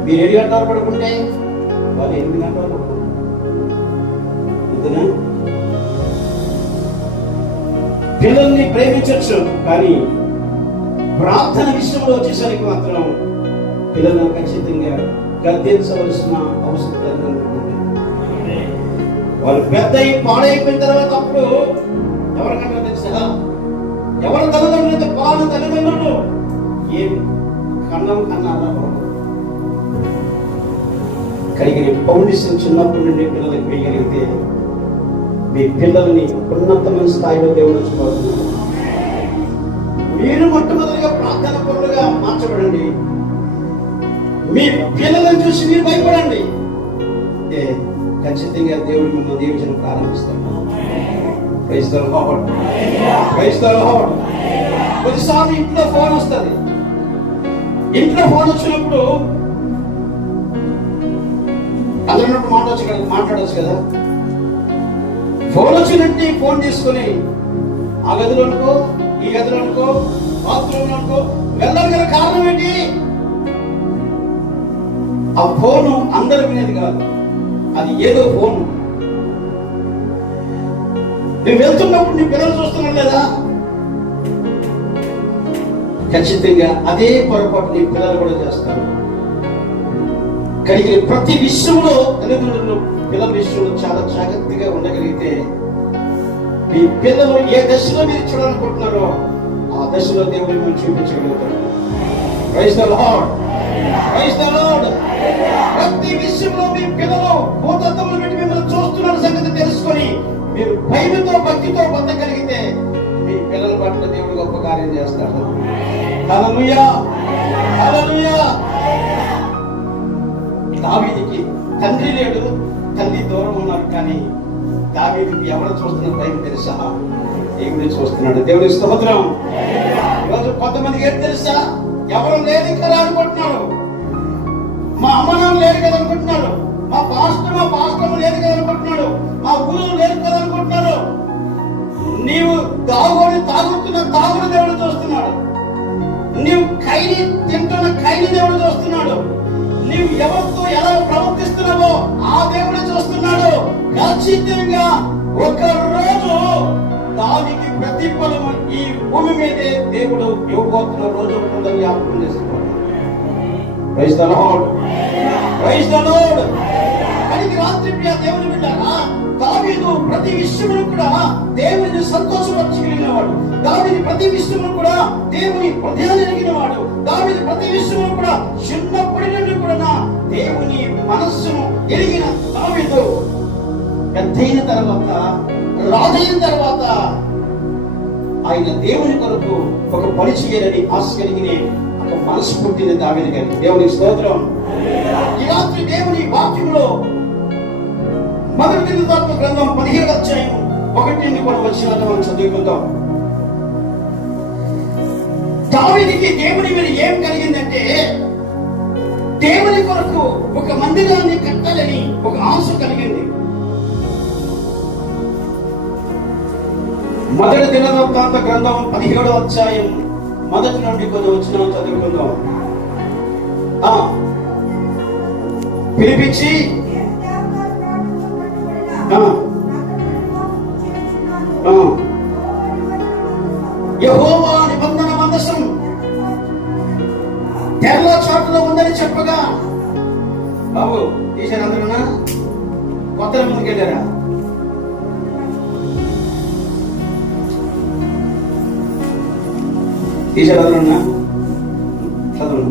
మీరు 7 గంటలు పడుకుంటే వాళ్ళు 8 గంటలు పడుకుంటారు. అంతేనా? పిల్లల్ని ప్రేమించవచ్చు, కానీ ప్రార్థన విషయంలో వచ్చేసరికి మాత్రం పిల్లలను ఖచ్చితంగా గద్దించవలసిన అవసరం ఉంటుంది. వాళ్ళు పెద్ద పాడైపోయిన తర్వాత అప్పుడు ఎవరికంటే తెలుసా, ఎవరి తల్లిదండ్రులైతే పాలన తల్లిదండ్రులు ఏం కన్నం కన్నారా కలిగిన ఫౌండేషన్ చిన్నప్పటి నుండి పిల్లలకు వేయగలిగితే మీ పిల్లల్ని ఉన్నతమైన స్థాయిలో దేవుడు చూడాలి. మీరు మొట్టమొదటిగా ప్రార్థన పరులుగా మార్చబడండి. మీ పిల్లలను చూసి మీరు భయపడండి. ఖచ్చితంగా దేవుడు మిమ్మల్ని దీవించడం ప్రారంభిస్తాడు. Praise the lord, praise the lord. కొన్నిసార్లు ఇంట్లో ఫోన్ వస్తుంది. ఇంట్లో ఫోన్ వచ్చినప్పుడు అందరూ మాట్లాడవచ్చు కదా. ఫోన్ వచ్చినట్టు ఫోన్ తీసుకొని ఆ గదిలో అనుకో, ఈ గదిలో అనుకో, బాత్రూమ్ అనుకో వెళ్ళాలి గల కారణం ఏంటి? ఆ ఫోను అందరు వినేది కాదు, అది ఏదో ఫోను. నువ్వు వెళ్తున్నప్పుడు నీ పిల్లలు చూస్తున్నాడు లేదా? ఖచ్చితంగా అదే పొరపాటు నీ పిల్లలు కూడా చేస్తారు. కలిగిన ప్రతి విషయంలో తల్లిదండ్రులు పిల్లల విషయంలో చాలా జాగ్రత్తగా ఉండగలిగితే మీ పిల్లలు ఏ దశలో మీరు చూడాలనుకుంటున్నారో ఆ దశలో దేవుడు మనం చూపించగలుగుతాడు. Praise the lord, praise the lord. ప్రతి విషయంలో మీ పిల్లలు భూతత్వములు పెట్టి మిమ్మల్ని చూస్తున్న సంగతి తెలుసుకొని మీరు భయముతో భక్తితో బతకగలిగితే మీ పిల్లల పట్ల దేవుడు గొప్ప కార్యం చేస్తాడు. హల్లెలూయా, హల్లెలూయా. దావీదుకి తండ్రి లేడు, తల్లి దూరం ఉన్నారు, కానీ దావీదుకి ఎవరు చూస్తున్న భయం తెలుసా? దేవుడిని చూస్తున్నాడు. దేవుడి స్తోత్రం. ఈరోజు కొంతమందికి ఏం తెలుసా? ఎవరు లేదు కదా అనుకుంటున్నాడు. మా అమ్మ నాన్న లేదు కదా అనుకుంటున్నాడు. మా పాస్టర్ లేదు కదా అనుకుంటున్నాడు. మా ఊరు లేదు కదా అనుకుంటున్నాడు. నీవు తాగుతున్న తాగుడు దేవుడు చూస్తున్నాడు. నీవు కైని తింటున్న కైని దేవుడు చూస్తున్నాడు. నీవు ఎవరితో ఎలా ప్రవర్తిస్తున్నావో ఆ దేవుడు చూస్తున్నాడు. ఖచ్చితంగా ఒక రోజు దానికి ప్రతిఫలము ఈ భూమి మీదే దేవుడు ఇవ్వబోతున్న రోజు ఉంటుందని జ్ఞాపకం చేసుకోవాలి. Praise the lord, praise the lord. కనుక రాత్రి ప్రియ దేవుని బిడ్డలారా, దావీదు ప్రతి విషయంలో కూడా దేవుని సంతోషపరచగలిగిన వాడు. దావీదు ప్రతి విషయంలో కూడా దేవుని హృదయాన్ని ఎరిగిన వాడు. దావీదు ప్రతి విషయంలో కూడా చిన్నప్పటి నుండి కూడా దేవుని మనస్సును ఎరిగిన దావీదు పెద్దయిన తర్వాత, రాజైన తర్వాత ఆయన దేవుని కొరకు ఒక పని చేయాలని ఆశ కలిగిన ఒక మనసు పుట్టింది దావీదు గారికి. దేవునికి స్తోత్రం. ఈ రాత్రి దేవుని వాక్యంలో మొదటి దినవృత్తాంత గ్రంథం 17వ అధ్యాయం 1 నుండి కూడా వచ్చినట్టు మనం చదువుకుందాం. దావీదుకి దేవుని మీద ఏం కలిగిందంటే, దేవుని కొరకు ఒక మందిరాన్ని కట్టాలని ఒక ఆశ కలిగింది. మొదటి దినవృత్తాంత గ్రంథం 17వ అధ్యాయం 1 నుండి కొన్ని వచ్చిన చదువుకుందాం. పిలిపించి యెహోవా నిబంధన మందసం తెల్ల చాటులో ఉందని చెప్పగా, బాబు తీసారు అందరూ కొత్త ముందుకు వెళ్ళారా? తీసారు అందరూ చదువు.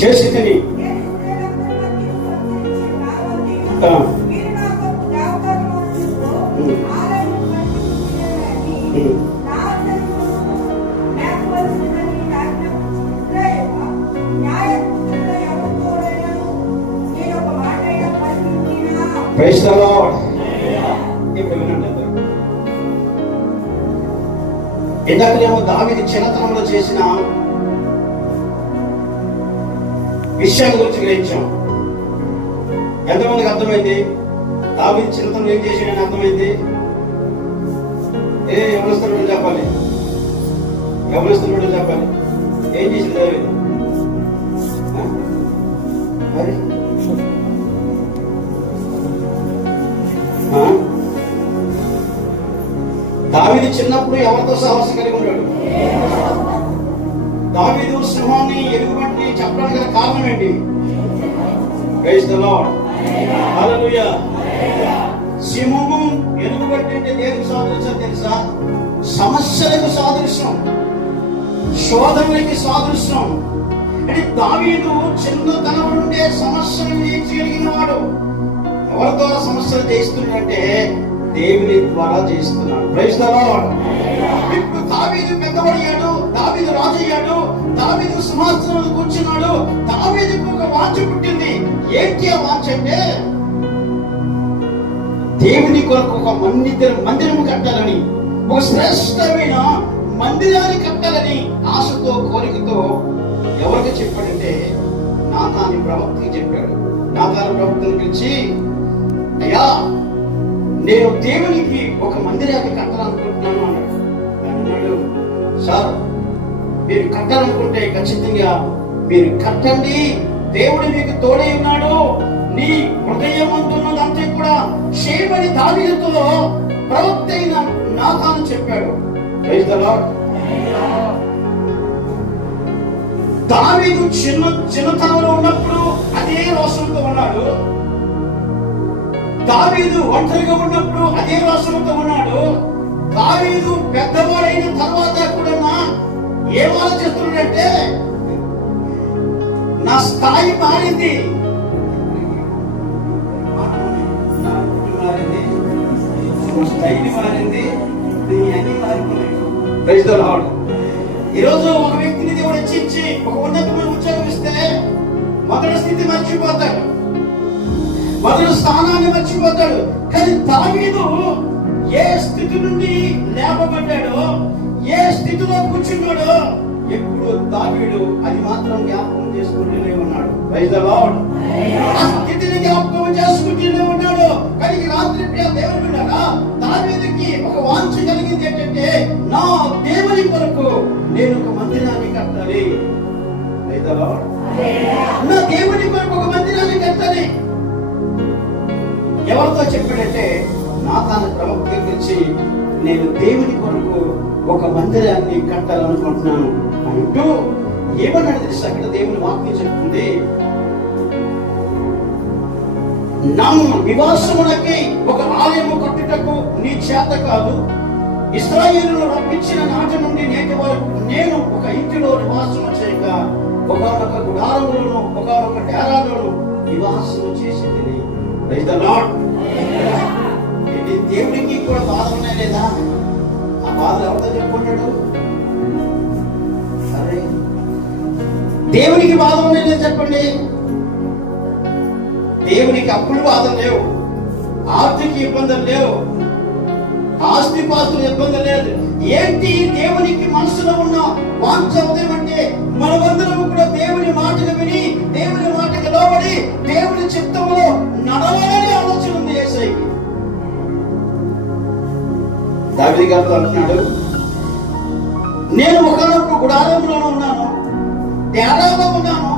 చేసి తిని ప్రైజ్ ది లార్డ్. ఇప్పుడు వినండి, ఇందాకనేమో దావీదు చిన్నతనంలో చేసిన విషయాల గురించి గ్రహించాం. ఎంతమందికి అర్థమైంది? దావీదు చిన్నతనంలో ఏం చేశాడని అర్థమైంది? యవనస్తుడు చెప్పాలి, యవనస్తుడు చెప్పాలి. ఏం చేసింది దావీదు? మరి దావీదు చిన్నప్పుడు ఎవరితో సాహసం కలిగి ఉన్నాడు? దావీదు సింహాన్ని ఎలుగుబంటిని చెప్పడానికి గల కారణం ఏంటి? Praise the lord. హల్లెలూయా. సింహము ఎలుగుబంటి అంటే దేనికి సాదృశ్యం తెలుసా? సమస్యలకు సాదృశ్యం, శోధనలకి సాదృశ్యం. అంటే దావీదు చిన్నతనం నుండే సమస్యలు జయించగలిగిన వాడు. ఎవరి ద్వారా సమస్యలు జయిస్తున్నాడంటే దేవుని ద్వారా జయిస్తున్నాడు. Praise the lord. ఇప్పుడు దావీదు పెద్దవాడయ్యాడు, దావీదు రాజు అయ్యాడు, దావీదు సింహాసనంలో కూర్చున్నాడు. దావీదుకు ఒక వాంఛ పుట్టింది. ఏంటి ఆ వాంఛ అంటే దేవుని కొరకు ఒక మందిరం కట్టాలని, ఒక శ్రేష్టమైన మందిరాన్ని కట్టాలని ఆశతో కోరికతో ఎవరికి చెప్పాడంటే నాతాను ప్రవక్తకి చెప్పాడు. నాతాను ప్రవక్తను పిలిచి, అయ్యా నేను దేవునికి ఒక మందిరాన్ని కట్టాలనుకుంటున్నాను అన్నాడు. అన్నాడు, సార్ మీరు కట్టాలనుకుంటే ఖచ్చితంగా మీరు కట్టండి, దేవుడు మీకు తోడై ఉన్నాడు, నీ హృదయం అంటున్నదంతా కూడా చేయమని దావీదుతో ప్రవక్త అయిన నాతాను చెప్పాడు. Praise the lord. దావీదు చిన్నతనంలో ఉన్నప్పుడు అదే రోషంతో ఉన్నాడు. దావీదు ఒంటరిగా ఉన్నప్పుడు అదే రోషంతో ఉన్నాడు. దావీదు పెద్దవాడైన తర్వాత కూడా ఏం ఆలోచిస్తున్నాడంటే నా స్థాయి మారింది, స్థాయి మారింది, అన్ని మారిపోయాయి. Praise the lord. ఈరోజు ఒక వ్యక్తిని దేవుడు హెచ్చించి ఒక ఉన్నతమైన ఉద్యోగం ఇస్తే మొదటి స్థితి మర్చిపోతాడు, మొదటి స్థానాన్ని మర్చిపోతాడు. కానీ దావీదు ఏ స్థితి నుండి లేపబడ్డాడో, ఏ స్థితిలో కూర్చున్నాడో ఎప్పుడు దావీదు అది మాత్రం జ్ఞాపకం చేసుకుంటూనే ఉన్నాడు. Praise the lord. ఆ స్థితిని జ్ఞాపకం చేసుకుంటూనే ఉన్నాడు. కానీ రాత్రి ప్రియ దేవుని బిడ్డలారా, దావీదుకి ఒక వాంఛ కలిగింది ఏంటంటే నా దేవుని కొరకు నేను ఒక మందిరాన్ని కట్టాలి. Praise the lord. నా దేవుని కొరకు ఒక మందిరాన్ని కట్టాలి. ఎవరితో చెప్పాడంటే నాతాను ప్రవక్త గురించి, నేను దేవుని కొరకు ఒక మందిరాన్ని కట్టాలనుకుంటున్నాను అంటూ ఏమన్నాడు తెలుసు? అక్కడ దేవుని వాక్యం చెప్తుంది, నా నివాసములకి ఒక ఆలయము కట్టుటకు నీ చేత కాదు, ఇశ్రాయేలును రప్పించిన నాటి నుండి నేటి వరకు నేను ఒక ఇంటిలో నివాసము చేయక ఒకనొక గుడారములను ఒకనొక డేరాలను నివాసము చేసింది. Praise the lord. దేవుడికి కూడా బాధ ఉన్నాయి లేదా? ఆ బాధ ఎవరితో చెప్పుకుంటాడు? సరే, దేవునికి బాధ ఉన్నాయి లేదా చెప్పండి. దేవునికి అప్పులు బాధలు లేవు, ఆర్థిక ఇబ్బందులు లేవు, ఆస్తి పాస్తుల ఇబ్బంది లేదు. ఏంటి దేవునికి మనసులో ఉన్న వాంఛ ఉదయమంటే మనమందరం కూడా దేవుని మాటలు విని, దేవుని మాటకు లోబడి, దేవుని చిత్తంలో నడవాలని ఆలోచన ఉంది యేసయ్యకి. దావీదు దావీదు గారితో అంటున్నాడు, నేను ఒకనొక గుడారంలో ఉన్నాను, తేడాలో ఉన్నాను,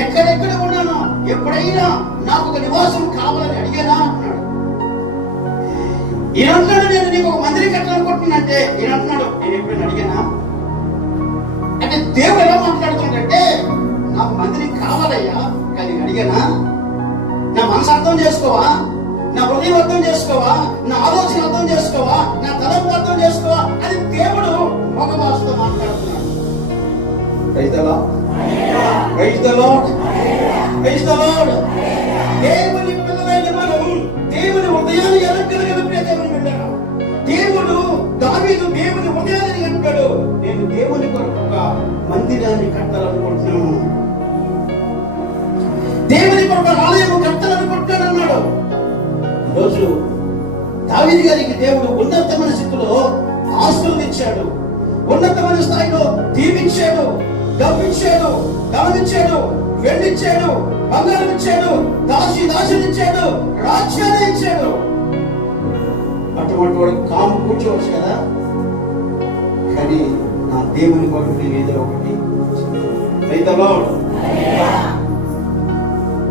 ఎక్కడెక్కడ ఉన్నాను, ఎప్పుడైనా నాకు ఒక నివాసం కావాలని అడిగానా అంటున్నాడు. ఈయనంటున్నాడు, నేను నీకు ఒక మందిరం కట్టాలనుకుంటున్నానంటే ఈయనంటున్నాడు, నేను ఎప్పుడైనా అడిగానా అంటే దేవుడు ఎలా మాట్లాడుతున్నాడంటే, నాకు మందిరం కావాలయ్యా, కానీ అడిగానా? నా మనసు అర్థం చేసుకోవా, నా హృదయం అర్థం చేసుకోవా, నా ఆలోచన అర్థం చేసుకోవా, నా తలంపు అర్థం చేసుకోవా అని దేవుడు మగ భాషతో మాట్లాడుతున్నాడు. Praise the lord, praise the lord, praise the lord. దేవుని పిల్లలైన మనం దేవుని హృదయాన్ని ఎరగలిగిన దేవుని బిడ్డలు. దేవుడు దావీదు దేవుని హృదయాన్ని అంటాడు, నేను దేవుని కొరకు ఒక మందిరాన్ని కట్టాలనుకుంటున్నాను, దేవుని కొరకు ఆలయం కట్టాలనుకుంటున్నాను అన్నాడు. ఈరోజు దావీదు గారికి దేవుడు ఉన్నతమైన స్థితిలో ఆస్తులు ఇచ్చాడు, ఉన్నతమైన స్థాయిలో దీవించాడు, డబ్బిచ్చాడు, ధనమిచ్చాడు, వెండిచ్చాడు, బంగారం ఇచ్చాడు, దాసునిచ్చాడు, రాజ్యాన్ని ఇచ్చాడు. అటువంటి వాడు కాము కూర్చోవచ్చు కదా, కానీ నా దేవుని కొరకు నేను ఏదో ఒకటి రైతులో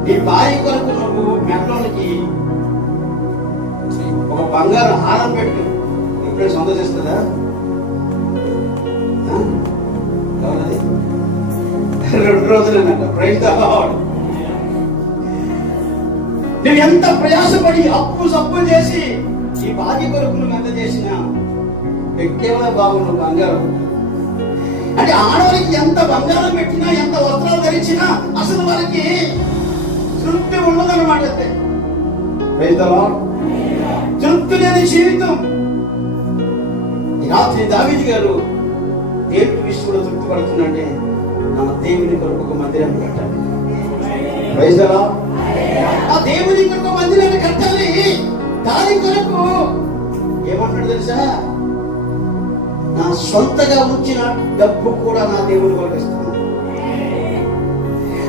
నీ భార్య కొరకు నువ్వు మెట్లోనికి ఒక బంగారు హారం పెట్టు, ఎప్పుడైనా సంతోషిస్తుందా? ఎవరది? 2 రోజులేనంట. Praise the lord. నువ్వు ఎంత ప్రయాసపడి అప్పు చేసి ఈ భార్య కొరకు నువ్వు ఎంత చేసినా పెట్టేవా బాబు నువ్వు బంగారం అంటే, ఆడవారికి ఎంత బంగారం పెట్టినా, ఎంత వస్త్రాలు ధరించినా అసలు వారికి తృప్తి ఉండదన్నమాట. Praise the lord. తృప్తి లేని జీవితం. ఈ రాత్రి దావీదు గారు దేవుడి విషయంలో తృప్తి పడుతుందంటే, నా దేవుని కొరకు ఒక మందిరాన్ని కట్టాలి. Praise the lord. ఆ దేవుని కొరకు మందిరాన్ని కట్టాలి. దాని కొరకు ఏమంటాడు తెలుసా? నా సొంతగా ఉంచిన డబ్బు కూడా నా దేవుని కొరకు ఇస్తాను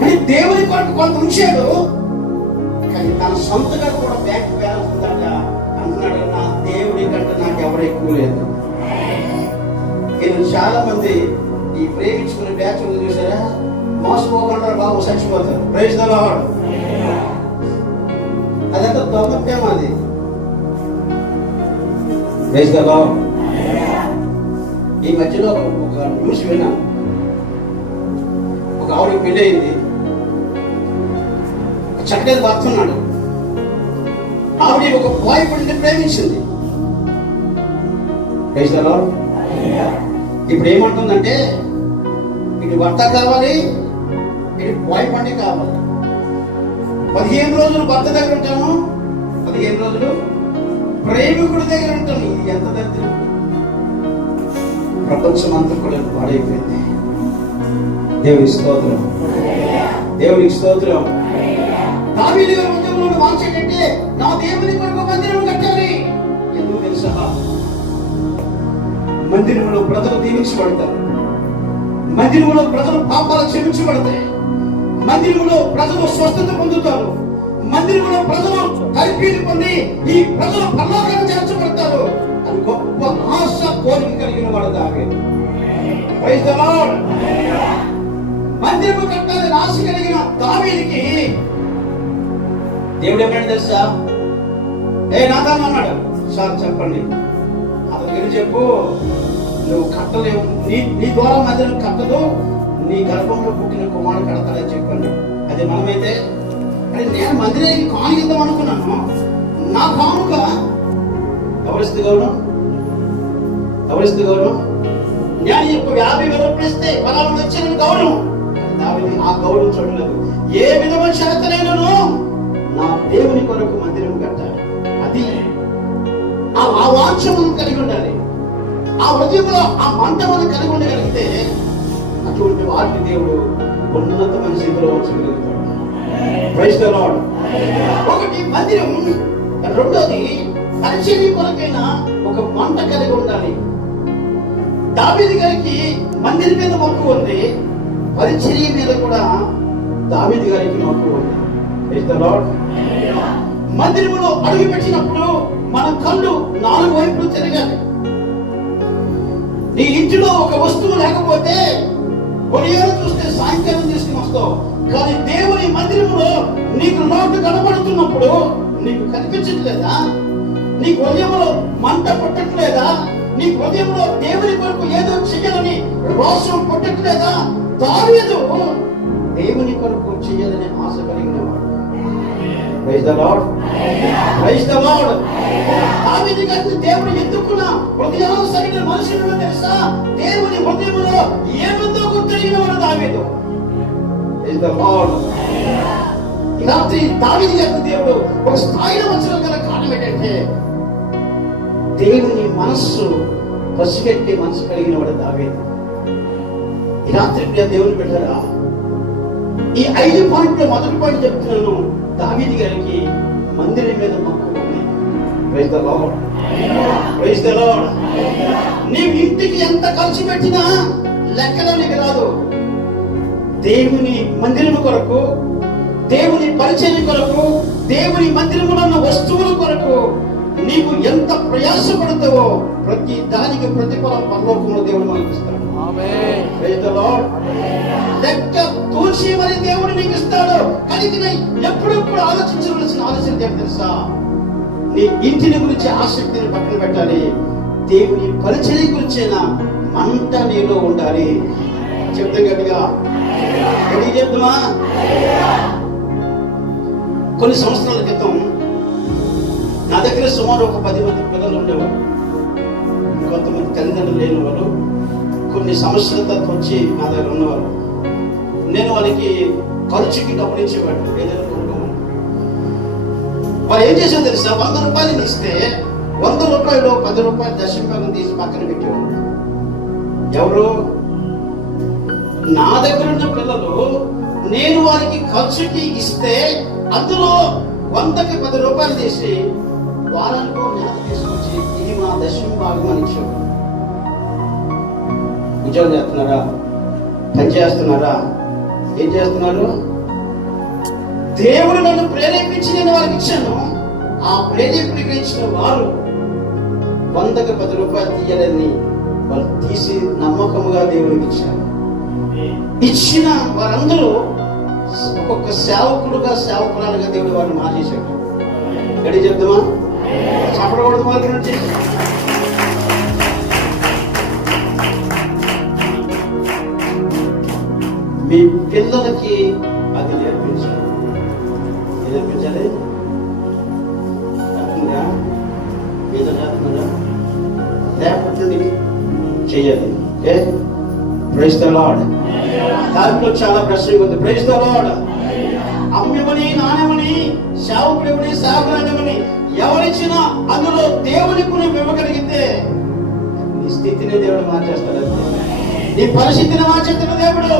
అని దేవుని కొరకు కొంత ఉంచాడు, కానీ తన సొంతగా కూడా బ్యాంక్ బ్యాలెన్స్ ఉందట. అంటున్నాడు, నా దేవుడి కంటే నాకు ఎవరు ఎక్కువ లేదు. నేను చాలా మంది ఈ ప్రేమించుకునే బ్యాచ్ ఉంది చూసారా, మోసపోకుండా బాబు చచ్చిపోతారు. Praise the lord. అదంతా దొంగ ప్రేమ అది. Praise the lord. ఈ మధ్యలో ఒక న్యూస్ విన్నాను, ఒక ఆవిడకి పెళ్ళి అయింది, చక్కగా భర్తున్నాడు, ఆవిడ ఒక బాయ్ ఫ్రెండ్ ప్రేమించింది. Praise the lord. ఇప్పుడు ఏమంటుందంటే, ఇటు భర్త కావాలి, ఇటు బాయ్ ఫ్రెండ్ కావాలి. 15 రోజులు భర్త దగ్గర ఉంటాను, 15 రోజులు ప్రేమికుడి దగ్గర ఉంటాను. ఇది ఎంత దరిద్రం! ప్రపంచం అంతా కూడా పాడైపోయింది. దేవునికి స్తోత్రం, దేవునికి స్తోత్రం. దావీదు గారి ఉద్యమంలో వాంఛేటంటే, నా దేవుని కొరకు మందిరం కట్టాలి. ఎందుకు తెలుసా? మందిరంలో ప్రజలు దీవించబడతారు, మందిరంలో ప్రజలు పాపాలు క్షమించబడతాయి, మందిరంలో ప్రజలు స్వస్థత పొందుతారు, మందిరంలో ప్రజలు కల్పీలు పొంది ఈ ప్రజలు పరలోకానికి చేర్చబడతారు అని గొప్ప ఆశ కోరిక కలిగిన వాడు దావీదు. Praise the lord. మందిరము కట్టాలని ఆశ కలిగిన దావీదుకి దేవుడు ఏమన్నాడు తెలుసా? నాథాన్ అన్నాడు, సార్ చెప్పండి, అతనికి చెప్పు, నువ్వు కట్టలేవు, నీ ద్వారా మందిరం కట్టదు, నీ గర్భంలో పుట్టిన కుమారుడు కడతాడని చెప్పండి. అది మనమైతే, అంటే నేను మందిరానికి కానుకిద్దాం అనుకున్నాను, నా కానుక ఎవరిస్తుంది గౌరవం? నేను ఇప్పుడు 50,000 రూపాయలు ఇస్తే ఫలాలు వచ్చిన గౌరవం. దావీదు ఆ గౌరవం చూడలేదు. ఏ విధమైన చేతనైనను నా దేవుని కొరకు మందిరం కట్టాలి. అది ఆ వాంఛ మనం కలిగి ఉండాలి. ఆ హృదయంలో ఆ మంట మనం కలిగి ఉండగలిగితే అటువంటి వాటిని దేవుడు ఉన్నతమైన స్థితిలో ఉంచగలుగుతాడు. Praise the lord. ఒకటి మందిరం, రెండోది పరిచర్య కొరకైనా ఒక మంట కలిగి ఉండాలి. దావీదు గారికి మందిరం మీద మక్కువ ఉంది, పరిచర్య మీద కూడా దావీదు గారికి మక్కువ ఉంది. Praise the lord. మందిరంలో అడుగు పెట్టినప్పుడు మన కళ్ళు 4 వైపులు తిరగాలి. నీ ఇంటిలో ఒక వస్తువు లేకపోతే ఉదయం చూస్తే సాయంకాలం తీసుకుని వస్తావు. కానీ దేవుని మందిరంలో నీకు లోటు కనబడుతున్నప్పుడు నీకు కనిపించట్లేదా? నీ హృదయంలో మంట పుట్టట్లేదా? నీ హృదయంలో దేవుని కొరకు ఏదో చెయ్యాలని రోషం పుట్టట్లేదా? దావీదు దేవుని కొరకు చెయ్యాలని ఆశ కలిగిన వాడు. Praise the lord, praise the lord. దావీదు గారిని దేవుడు ఎన్నుకున్న హృదయానుసరైన మనుషులు తెలుసా? దేవుని హృదయంలో ఏముందో గుర్తెరిగిన వాడు దావీదు. Praise the lord. ఈ రాత్రి దావీదు గారిని దేవుడు ఒక స్థాయిలో వచ్చడం గల కారణం ఏంటంటే దేవుని మనస్సు పసిగట్టి మనసు కలిగిన వాడు దావీదు. ఈ రాత్రి దేవుని బిడ్డరా, ఈ 5 పాయింట్లు మొదటి పాయింట్ చెప్తున్నాను. దావీదు గారికి మందిరం మీద మక్కువ ఉంది. Praise the lord, praise the lord. నీవు ఇంటికి ఎంత ఖర్చు పెట్టినా లెక్కలోనికి రాదు. దేవుని మందిరం కొరకు, దేవుని పరిచయం కొరకు, దేవుని మందిరంలో ఉన్న వస్తువుల కొరకు నీవు ఎంత ప్రయాసపడతావో ప్రతి దానికి ప్రతిఫలం పరలోకంలో దేవుడు మనకి ఇస్తాడు. ఆమేన్. Praise the lord. లెక్క తూచి మరి దేవుడు నీకు ఇస్తాడు. కానీ ఎప్పుడెప్పుడు ఆలోచించవలసిన ఆలోచన ఏమిటి తెలుసా? నీ ఇంటిని గురించి ఆసక్తిని పక్కన పెట్టాలి. దేవుని పరిచయం గురించిన మంట నీలో ఉండాలి. చెప్తే గట్టిగా ఎన్ని చెప్తుమా? కొన్ని సంవత్సరాల క్రితం నా దగ్గర సుమారు ఒక 10 మంది పిల్లలు ఉండేవారు. కొంతమంది తల్లిదండ్రులు లేని వాళ్ళు, కొన్ని సమస్యలతో వచ్చి నా దగ్గర ఉన్నవారు. నేను వాళ్ళకి ఖర్చుకి డబ్బులు ఇచ్చేవాడు. ఏదైనా కొనుక్కోమని వాళ్ళు ఏం చేసావు తెలుసా? 100 రూపాయలు ఇస్తే 100 రూపాయలు 10 రూపాయలు దశంభాగం తీసి పక్కన పెట్టేవాడు. ఎవరు? నా దగ్గర ఉన్న పిల్లలు. నేను వారికి ఖర్చుకి ఇస్తే అందులో 100కి 10 రూపాయలు తీసి వారానికి నెలకు తీసుకొచ్చి ఇది మా దశంభాగం అని ఇచ్చాడు. ఉద్యోగం చేస్తున్నారా? పని చేస్తున్నారా? ఏం చేస్తున్నారు? దేవుడు నన్ను ప్రేరేపించి నేను వారికి ఇచ్చాను. ఆ ప్రేరేపణకి ఇచ్చిన వారు 100కి 10 రూపాయలు తీయాలని వాళ్ళు తీసి నమ్మకముగా దేవుడికి ఇచ్చారు. ఇచ్చిన వారందరూ ఒక్కొక్క సేవకుడుగా, సేవకురాలుగా దేవుడు వారిని మార్చేశాడు. గడి చెప్తామా? చెప్పకూడదు మార్గం నుంచి. మీ పిల్లలకి అది నేర్పించాలి. నేర్పించాలి. ఏదో చేస్తున్నారా? లేకపోతే చెయ్యాలి. Praise the lord. దాంట్లో చాలా ప్రశ్న ఉంది. Praise the lord. అమ్మమని, నాణ్యమని, సేవకుడిని, సేవకురానివని ఎవరిచ్చినా అందులో దేవునికి నువ్వు ఇవ్వగలిగితే నీ స్థితిని దేవుడు మార్చేస్తాడు. నీ పరిస్థితిని మార్చేస్తాడు దేవుడు.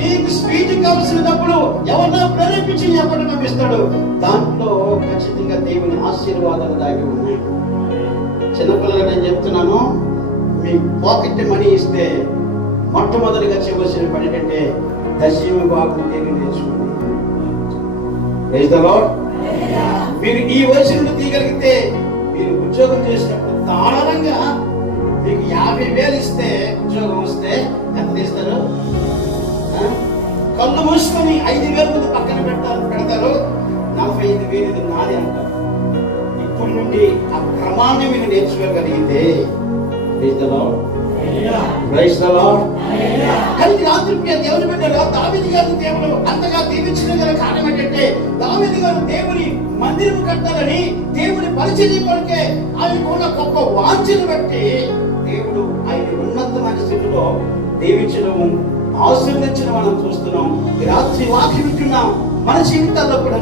నీకు స్పీచ్ కావలసినప్పుడు ఎవరినో ప్రేరేపించి చెప్పడం పంపిస్తాడు. దాంట్లో ఖచ్చితంగా దేవుని ఆశీర్వాదాలు దాగి ఉన్నాయి. చిన్నపిల్లలు నేను చెప్తున్నాను, మీ పాకెట్ మనీ ఇస్తే మొట్టమొదటిగా చేయవలసిన పని ఏంటంటే దశమ భాగం దేవుని నేర్చుకోండి. Praise the lord. మీరు ఈ వయసు నుండి తీయగలిగితే మీరు ఉద్యోగం చేసినప్పుడు దారుణంగా మీకు 50,000 ఇస్తే ఉద్యోగం వస్తే ఎంత తీస్తారు? కళ్ళు మూసుకొని 5,000 మంది పక్కన పెడతారు. 45,000 ఇది నాది అంటారు. ఇప్పటి నుండి ఆ క్రమాన్ని మీరు నేర్చుకోగలిగితే praise the lord, praise the lord. కానీ రాత్రి దేవుని బిడ్డగా దావీదు గారిని దేవుడు అంతగా దీవించిన గల కారణం ఏంటంటే దావీదు గారు దేవుని మందిరం కట్టాలని, దేవుని పరిచర్య కొరకే ఆయనకు ఉన్న గొప్ప వాంఛను బట్టి దేవుడు ఆయన ఉన్నతమైన స్థితిలో దీవించడం, ఆశీర్వదించడం మనం చూస్తున్నాం. ఈ రాత్రి వాక్యం వింటున్నాం. మన జీవితాల్లో కూడా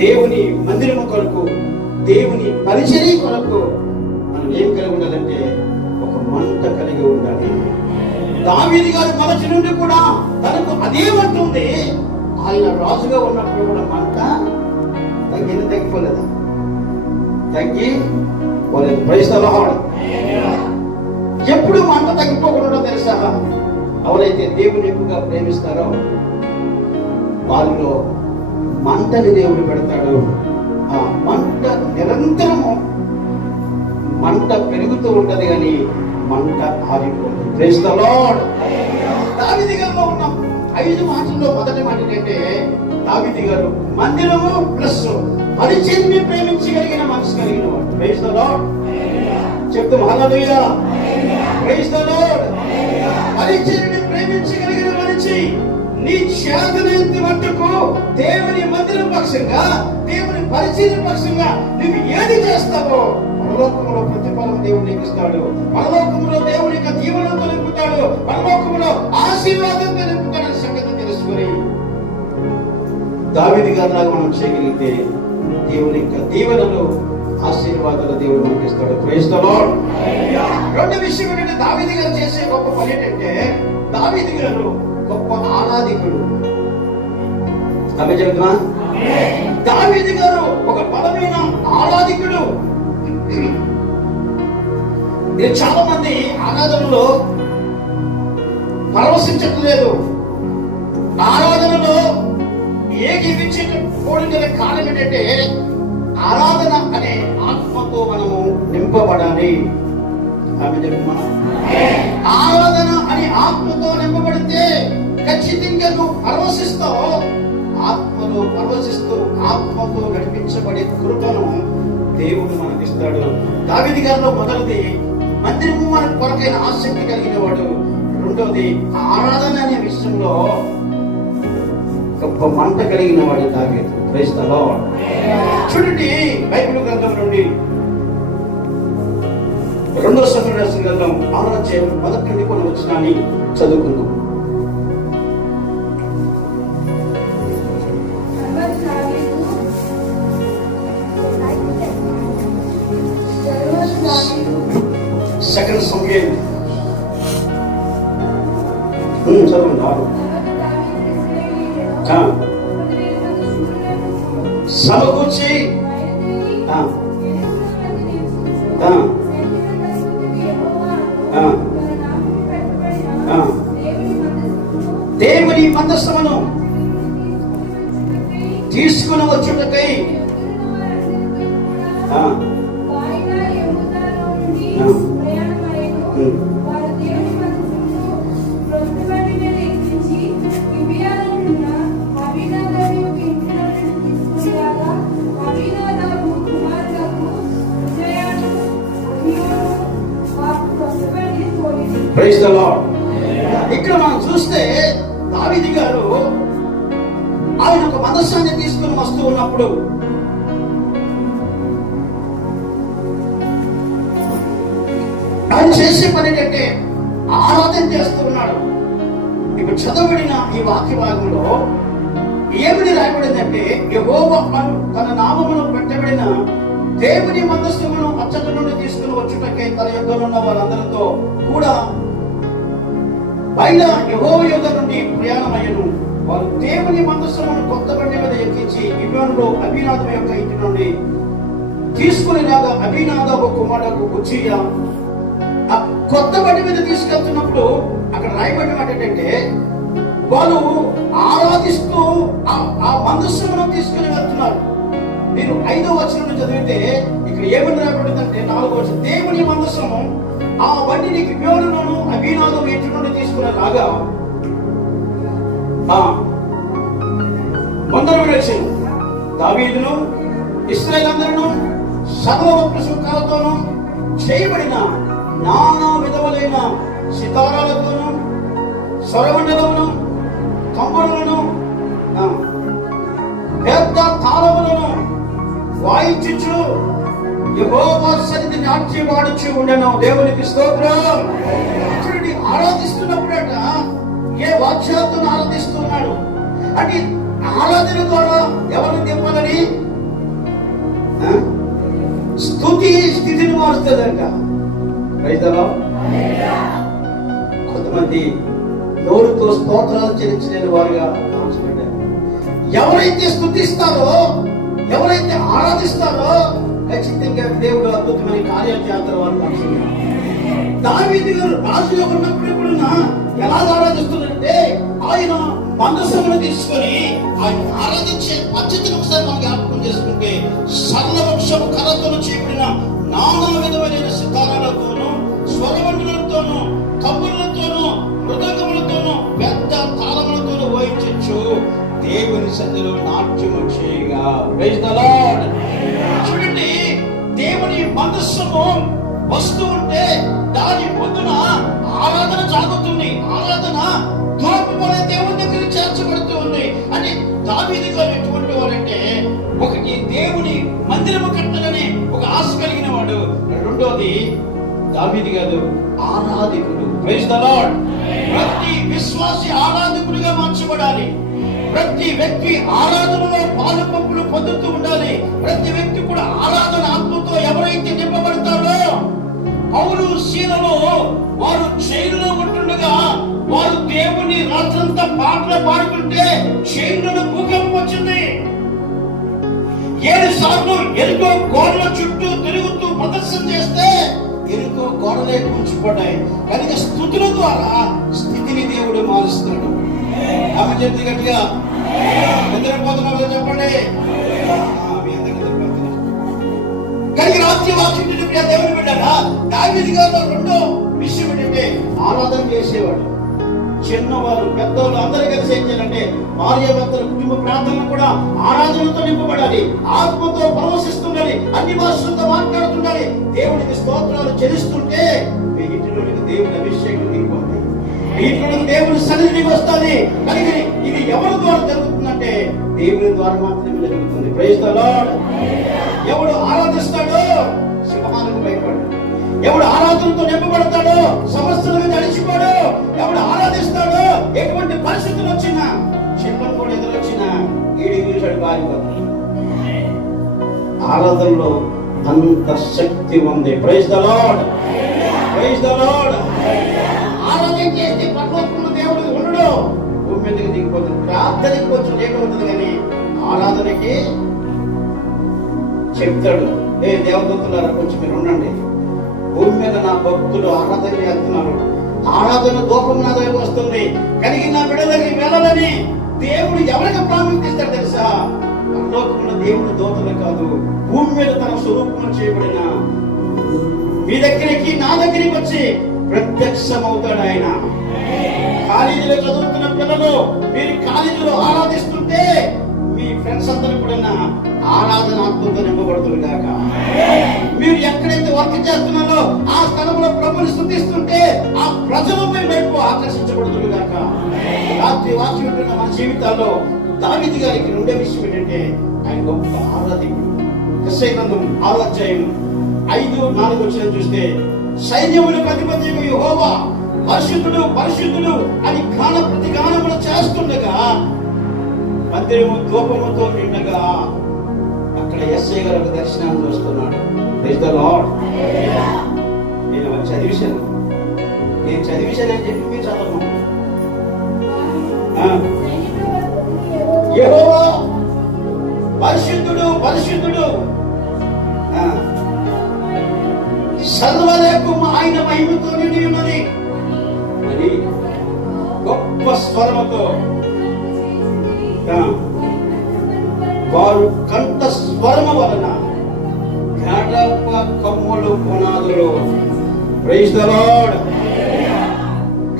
దేవుని మందిరం కొరకు, దేవుని పరిచర్య కొరకు మనం ఏం కలిగి ఉండాలంటే ఒక మంట కలిగి ఉండాలి. దావీదు గారు మొదటి నుండి కూడా తనకు అదే మంట ఉంది. ఆయన రాజుగా ఉన్నప్పుడు కూడా మంట తగ్గిపోలేదా? తగ్గిపోలేదు. Praise the lord. ఎప్పుడు మంట తగ్గిపోకూడదో తెలుసా? ఎవరైతే దేవుని ఎక్కువగా ప్రేమిస్తారో వారిలో మంటని దేవుడు పెడతాడు. ఆ మంట నిరంతరము మంట పెరుగుతూ ఉంటది కానీ మంట ఆగిపోదు. Praise the lord. దావీదు గారిలో ఉన్న 5 మాటల్లో మొదటి మాట ఏంటంటే దావీదు గారు మందిరము ప్లస్ పరిచయాన్ని ప్రేమించగలిగిన మనసు కలిగిన వాడు. Praise the lord. చెప్తాం హల్లెలూయా. Praise the lord. పరిచయాన్ని ప్రేమించగలిగిన మనిషి నీ చేతనైనంత మట్టుకు దేవుని మందిరం పక్షంగా, దేవుని పరిచయం పక్షంగా నువ్వు ఏది చేస్తావో పరలోకములో ప్రతిఫలం దేవుడు నీకు ఇస్తాడు. పరలోకములో దేవుని యొక్క దీవెనతో నింపుతాడు. పరలోకములో ఆశీర్వాదంతో నింపుతాడని సంగతి తెలుసుకొని దావీదు గారిలాగా మనం చేయగలిగితే దేవుని యొక్క దీవెనలు, ఆశీర్వాదాలు దేవుడు మనకి ఇస్తాడు. Praise the lord. రెండో విషయం ఏంటంటే దావీదు గారు చేసే గొప్ప పని ఏంటంటే దావీదు గారు గొప్ప ఆరాధికుడు. దావీదు గారు ఒక బలమైన ఆరాధికుడు. ఇది చాలా మంది ఆరాధనలో పరవశించట్లేదు. ఆరాధనలో ఏకీవించకపోవడం కారణం ఏంటంటే ఆరాధన అనే ఆత్మతో మనము నింపబడాలి. ఆరాధన అనే ఆత్మతో నింపబడితే ఖచ్చితంగా నువ్వు పరవశిస్తావు. ఆత్మలో పరవశిస్తూ ఆత్మతో నడిపించబడే కృపను దేవుడు మనకిస్తాడు. దావీదు గారిలో మొదటిది మందిరము మన కొరకైన ఆసక్తి కలిగిన వాడు. రెండోది ఆరాధన అనే విషయంలో గొప్ప మంట కలిగిన వాడు దావీదు. Praise the lord. చూడండి బైబిల్ గ్రంథం నుండి 2వ సమూయేలు గ్రంథం 6వ అధ్యాయం 1 కొన్ని వచనాన్ని చదువుకుందాం. సెకండ్ సమూయేలు చదువుకుందాం. సమకూర్చి దేవుని మందసమును తీసుకుని వచ్చుటకై ప్రైజ్ ది లార్డ్. ఇక్కడ మనం చూస్తే దావీదు గారు ఆయన ఒక మందసాన్ని తీసుకుని వస్తూ ఉన్నప్పుడు ఆయన చేసే పని ఏంటంటే ఆరాధన చేస్తూ ఉన్నాడు. ఇప్పుడు చదవబడిన ఈ వాక్య భాగంలో ఏమని రాయబడిందంటే యెహోవా తన నామమును పెట్టబడిన దేవుని మందసమును అచ్చట నుండి తీసుకుని వచ్చుటకై తన యొద్దలో ఉన్న వారందరితో కూడా బయట యెహోవా యొద్ద నుండి ప్రయాణమయ్యను. వారు దేవుని మందసమును కొత్త బండి మీద ఎక్కించి గిబియోనులో అబీనాదాబు యొక్క ఇంటి నుండి తీసుకుని రాగా అబీనాదాబు కుమారుడు ఉజ్జియా కొత్త బండి మీద తీసుకెళ్తున్నప్పుడు అక్కడ రాయబడిన మాట ఏంటంటే వాళ్ళు ఆరాధిస్తూ ఆ మందసమును తీసుకుని వెళ్తున్నారు. మీరు 5వ వచనం చదివితే ఇక్కడ ఏమని రాయబడిందంటే 4వ వచనం దేవుని మందసము ఆ బండిని గిబియోనులోను అబీనాదాబు ఇంటి నుండి తీసుకుని రాగా మందరం రక్షణ దావీదును ఇశ్రాయేలు అందరూ సర్వ ప్రసుకాలతోనూ చేయబడిన నానా విధములైన సితారాలతోనూ స్వరమండలమును కంపనులను పెద్ద తాళములను వాయించుచు యెహోవా సన్నిధి నాట్యమాడుచు ఉండెను. దేవునికి స్తోత్రం. చూడండి, ఆరాధిస్తున్నప్పుడట ఏ వాక్యాలతో ఆరాధిస్తున్నాడు అంటే ఆరాధన ద్వారా ఎవరిని తెప్పాలని స్తుతి స్థితిని మారుస్తుందంట. రైతులో కొంతమంది నోరుతో స్తోత్రాలు చెల్లించలేని వారుగా ఎవరైతే స్తుతిస్తారో, ఎవరైతే ఆరాధిస్తారో ఖచ్చితంగా దేవుడు అద్భుతమైన కార్యాలు చేస్తారు. వారు దావీదు గారు రాజుగా ఉన్నప్పుడు కూడా ఎలా ఆరాధిస్తున్నారంటే ఆయన మందసమును తీసుకొని ఆయన ఆరాధించే పద్ధతిని ఒకసారి మనం జ్ఞాపకం చేసుకుంటే సర్వవృక్షము కర్రతో చేయబడిన నానా విధమైన సితారాలతోనూ స్వరమండలతోనూ కబుర్లతోనూ మృదంగములతోనూ పెద్ద తాళములతోనూ వాయించచ్చు దేవుని సన్నిధిలో నాట్యము చేయగా. Praise the lord. చూడండి, దేవుని మనస్సును వస్తూ ఉంటే దాని పొద్దున ఆరాధన సాగుతుంది. ఆరాధన ధూపం అనే దేవుని దగ్గర చేర్చబడుతూ ఉంది. అంటే దావీదు గారు ఎటువంటి వాడంటే, ఒకటి దేవుని మందిరము కట్టాలని ఒక ఆశ కలిగిన వాడు. రెండోది దావీదు గారు ఆరాధకుడు. Praise the lord. ప్రతి విశ్వాసి ఆరాధకుడిగా మార్చబడాలి. ప్రతి వ్యక్తి ఆరాధనలో పాలు పంపులు పొందుతూ ఉండాలి. ప్రతి వ్యక్తి కూడా ఆరాధన ఆత్మతో ఎవరైతే నింపబడతారో, పౌలు శీలలో వారు జైలులో ఉంటుండగా వారు దేవుని రాత్రంతా పాటలు పాడుతుంటే జైలులో భూకంపం వచ్చింది. 7 సార్లు ఎరుకో గోడల చుట్టూ తిరుగుతూ ప్రదర్శన చేస్తే ఎరుకో గోడలే కూర్చుపడ్డాయి. కనుక స్తుతుల ద్వారా స్థితిని దేవుడు మారుస్తాడు. ఆమె చెప్తే గట్టిగా నిద్రపోతున్నారు చెప్పండి. కానీ రాత్రి వాక్యం దేవుని బిడ్డగా దావీదు గారు రెండో విషయం ఏంటంటే ఆరాధన చేసేవాడు. చిన్నవారు పెద్దవాళ్ళు అందరూ కలిసి ఏం చేయాలంటే భార్య భర్తల కుటుంబ ప్రార్థనలు కూడా ఆరాధనతో నింపబడాలి. ఆత్మతో ప్రవశిస్తుండాలి. అన్ని భాషలతో మాట్లాడుతుండాలి. దేవునికి స్తోత్రాలు చెల్లిస్తుంటే మీ ఇంటిలోనికి దేవుని అభిషేకం దిగిపోతుంది. మీ ఇంట్లోనికి దేవుని సన్నిధికి వస్తుంది. కనుక ఇది ఎవరి ద్వారా జరుగుతుందంటే దేవుని ద్వారా మాత్రమే జరుగుతుంది. Praise the lord. ఎవడు ఆరాధిస్తాడో సింహాలకు భయపడు. ఎవడు ఆరాధనతో నింపబడతాడో సమస్యలుగా నడిచిపోడు. ఎవడు ఆరాధిస్తాడో ఎటువంటి పరిస్థితులు వచ్చినా సింహం కూడా ఎదురొచ్చినా ఈడు పారిపోతాడు. ఆరాధనలో అంత శక్తి ఉంది. Praise the lord. Praise the lord. ఆరాధన చేస్తే పరలోకంలో దేవుడు ఉండడు, భూమి మీదకి దిగిపోతుంది. ప్రార్థనకి కొంచెం లేట్ అవుతుంది, కానీ ఆరాధనకి చెప్తాడు, ఏ దేవదూతలారా కొంచెం మీరు ఉండండి, భూమి మీద నా భక్తులు ఆరాధన చేస్తున్నారు, ఆరాధన దూపం నా దగ్గరికి వస్తుంది, కలిగి నా బిడ్డ దగ్గరికి వెళ్ళాలని దేవుడు ఎవరికి ప్రాముఖ్యత ఇస్తాడు తెలుసా? పరలోకంలో దేవుడు దూతలు కాదు, భూమి మీద తన స్వరూపం చేయబడిన మీ దగ్గరికి నా దగ్గరికి వచ్చి ప్రత్యక్షమవుతాడు ఆయన. కాలేజీలో చదువుతున్న పిల్లలు మీరు కాలేజీలో ఆరాధిస్తుంటే మీ ఫ్రెండ్స్ అందరూ కూడా ఆరాధన ఆత్మతో నింపబడుతుంది కాక. మీరు ఎక్కడైతే వర్క్ చేస్తున్నారో ఆ స్థలంలో ప్రభుని స్తుతిస్తుంటే ఆ ప్రజలు మీ వైపు ఆకర్షించబడుతుంది కాక. రాత్రి వాక్యం ఉంటున్న మన జీవితాల్లో దావీదు గారికి రెండో విషయం ఏంటంటే ఆయన గొప్ప ఆరాధకుడు. యెషయా గ్రంథం 6వ అధ్యాయం 5-4 చూస్తే సైన్యములకు అధిపతి యెహోవా పరిశుద్ధుడు పరిశుద్ధుడు అని గాన ప్రతిగానములు చేస్తుండగా మందిరము ధూపముతో నిండగా అక్కడ యెషయా గారు ఒక దర్శనాన్ని చూస్తున్నాడు. Praise the lord. నేను చదివిశాను అని చెప్పి మీరు చదవను. యెహోవా పరిశుద్ధుడు పరిశుద్ధుడు, సర్వలోకం ఆయన మహిమతో నిండి ఉన్నది అని గొప్ప స్వరముతో వారు కంఠ స్వరము వలన గడప కమ్ములు పునాదులు. Praise the lord.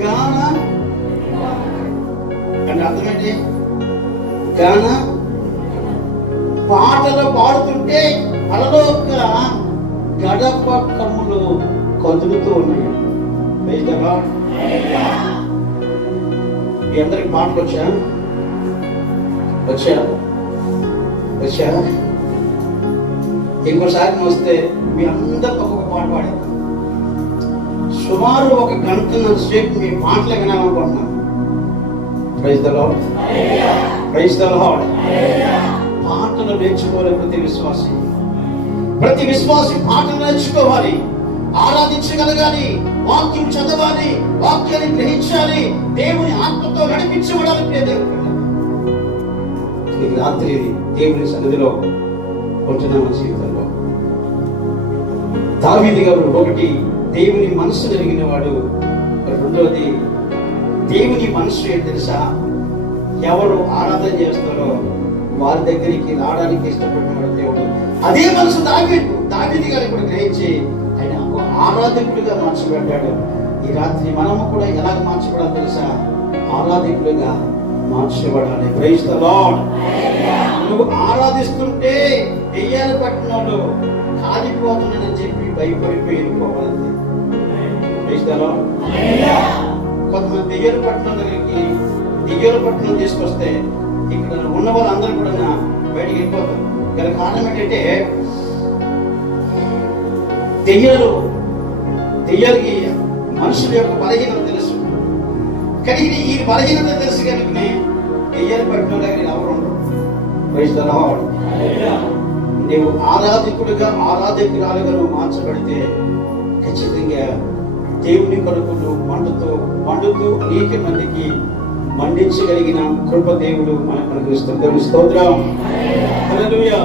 గాన అంటే అర్థమేంటి? గాన పాటలు పాడుతుంటే పరలోక గడప కమ్ములు కదులుతూ ఉన్నాయి. Praise the lord. మీ అందరికి పాటలు వచ్చా? ఇంకోసారి వస్తే మీ అందరికి ఒక్కొక్క పాట పాడేద్దాం. సుమారు 1 గంటన్నర సేపు మీ పాటలు వినాలనుకుంటున్నాను. Praise the lord. Praise the lord. పాటలు నేర్చుకోవాలి ప్రతి విశ్వాసి పాటలు నేర్చుకోవాలి, ఆరాధించగలగాలి, వాక్యం చదవాలి, వాక్యాన్ని గ్రహించాలి, దేవుని ఆత్మతో నడిపించబడాలి. రాత్రి దేవుని సన్నిధిలో ఉంటున్న జీవితంలో దావీదు గారు ఒకటి దేవుని మనసు కలిగిన వాడు, రెండోది దేవుని మనసు ఏంటి తెలుసా? ఎవరు ఆరాధన చేస్తారో వారి దగ్గరికి రావడానికి ఇష్టపడినవాడు దేవుడు. అదే మనసు దావీదు గారు ఇప్పుడు గ్రహించి ఆయన ఒక ఆరాధకుడిగా మార్చబడ్డాడు. ఈ రాత్రి మనము కూడా ఎలాగ మార్చబడాలి తెలుసా? ఆరాధకుడిగా మార్చబడాలి. Praise the lord. నువ్వు ఆరాధిస్తుంటే దెయ్యాలు పట్టినోళ్ళు కాలిపోతున్నానని చెప్పి భయపడిపోయి వెళ్ళిపోవాలంటే. Praise the lord. కొంతమంది దెయ్యాలు పట్టిన దగ్గరికి దెయ్యాలు పట్టిన తీసుకొస్తే ఇక్కడ ఉన్న వాళ్ళందరూ కూడా బయటికి వెళ్ళిపోతారు. గల కారణం ఏంటంటే దెయ్యాలకి మనుషుల యొక్క బలహీనత తెలుసు. కానీ ఈ బలహీనత తెలుసు కనుక దెయ్యాలు పట్టిన దగ్గర ఎవరు ఉండరు. Praise the lord. నీవు ఆరాధకుడిగా ఆరాధకురాలుగా నువ్వు మార్చబడితే ఖచ్చితంగా దేవుని కొరకు నువ్వు మండుతూ అనేక మందికి మండించగలిగిన కృప దేవుడు మనకు అనుగ్రహిస్తాడు. దేవుని స్తోత్రం. హల్లెలూయా.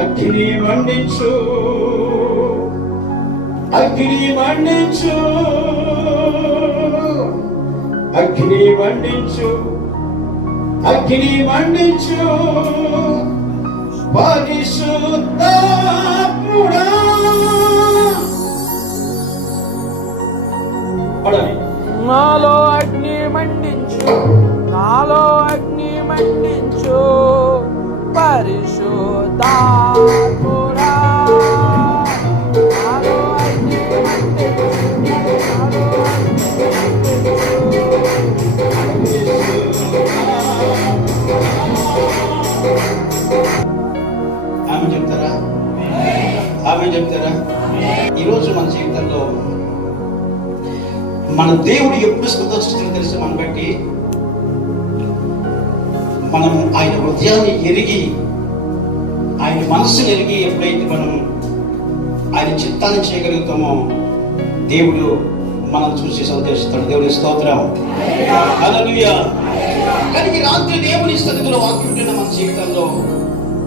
అగ్ని మండించు, అగ్ని మండించు, అగ్ని మండించు, అగ్ని మండించు, పరిశుద్ధాత్ముడా. నాలో అగ్ని మండించు, నాలో అగ్ని మండించు, పరిశుద్ధాత్ముడా. నాలో అగ్ని మండించు, నాలో అగ్ని మండించు. ఆమె చెప్తారా? ఈరోజు మన జీవితంలో మన దేవుడు ఎప్పుడు సంతోషిస్తుందో తెలుసు. మనం బట్టి మనం ఆయన హృదయాన్ని ఎరిగి, ఆయన మనస్సును ఎరిగి ఎప్పుడైతే మనం ఆయన చిత్తాన్ని చేయగలుగుతామో దేవుడు మనం చూసి సంతోషిస్తాడు. దేవుని స్తోత్రం. హల్లెలూయా. కానీ ఈ రాత్రి దేవుని సన్నిధిలో వాక్యుంటున్న మన జీవితంలో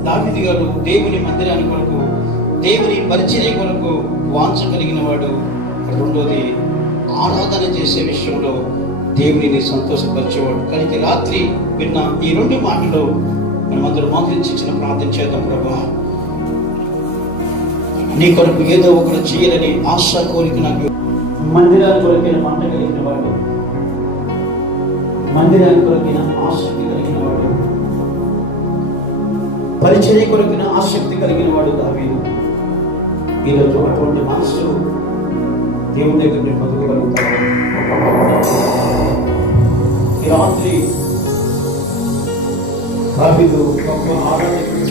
దావీదు గారు దేవుని మందిరాన్ని కొరకు, దేవుని పరిచర్య కొరకు వాంఛ కలిగిన వాడు. రెండోది ఆరాధన చేసే విషయంలో దేవుడిని సంతోషపరిచేవాడు. కానీ రాత్రి విన్న ఈ రెండు మాటలు మనమందరూ మోకరించి చిన్న ప్రార్థన చేద్దాం. ప్రభువా, నీ కొరకు ఏదో ఒకటి చేయాలని ఆశ కోరిక నాకు. మందిరాల కొరకైన మంట కలిగిన వాడు, మందిరాల కొరకైన ఆసక్తి కలిగిన వాడు, పరిచర్య కొరకైన ఆసక్తి కలిగిన వాడు దావీదు. ఈరోజు అటువంటి మనసు దేవుని దగ్గర నేను పొందుకోగలుగుతాను. ఈ రాత్రి దావీదు గొప్ప ఆరాధకుడు,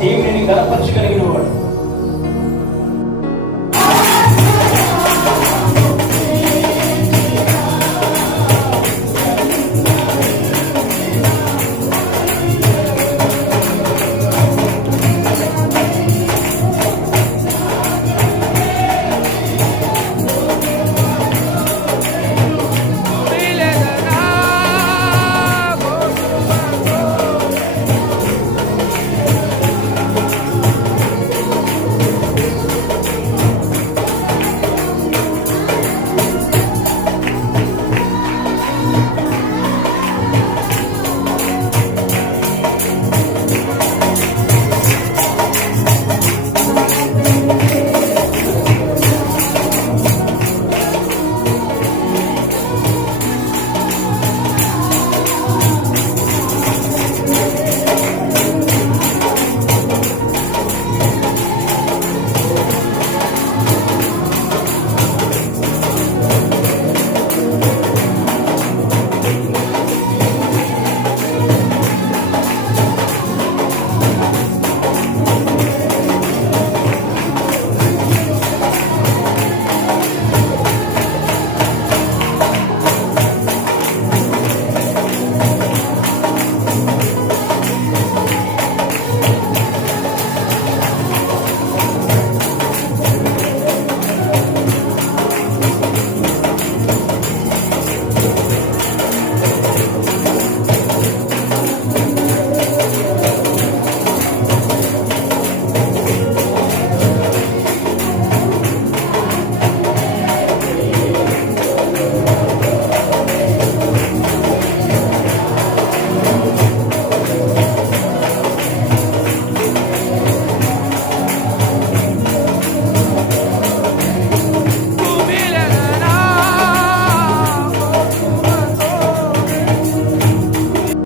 దేవుని గణపరచగలిగిన వాడు.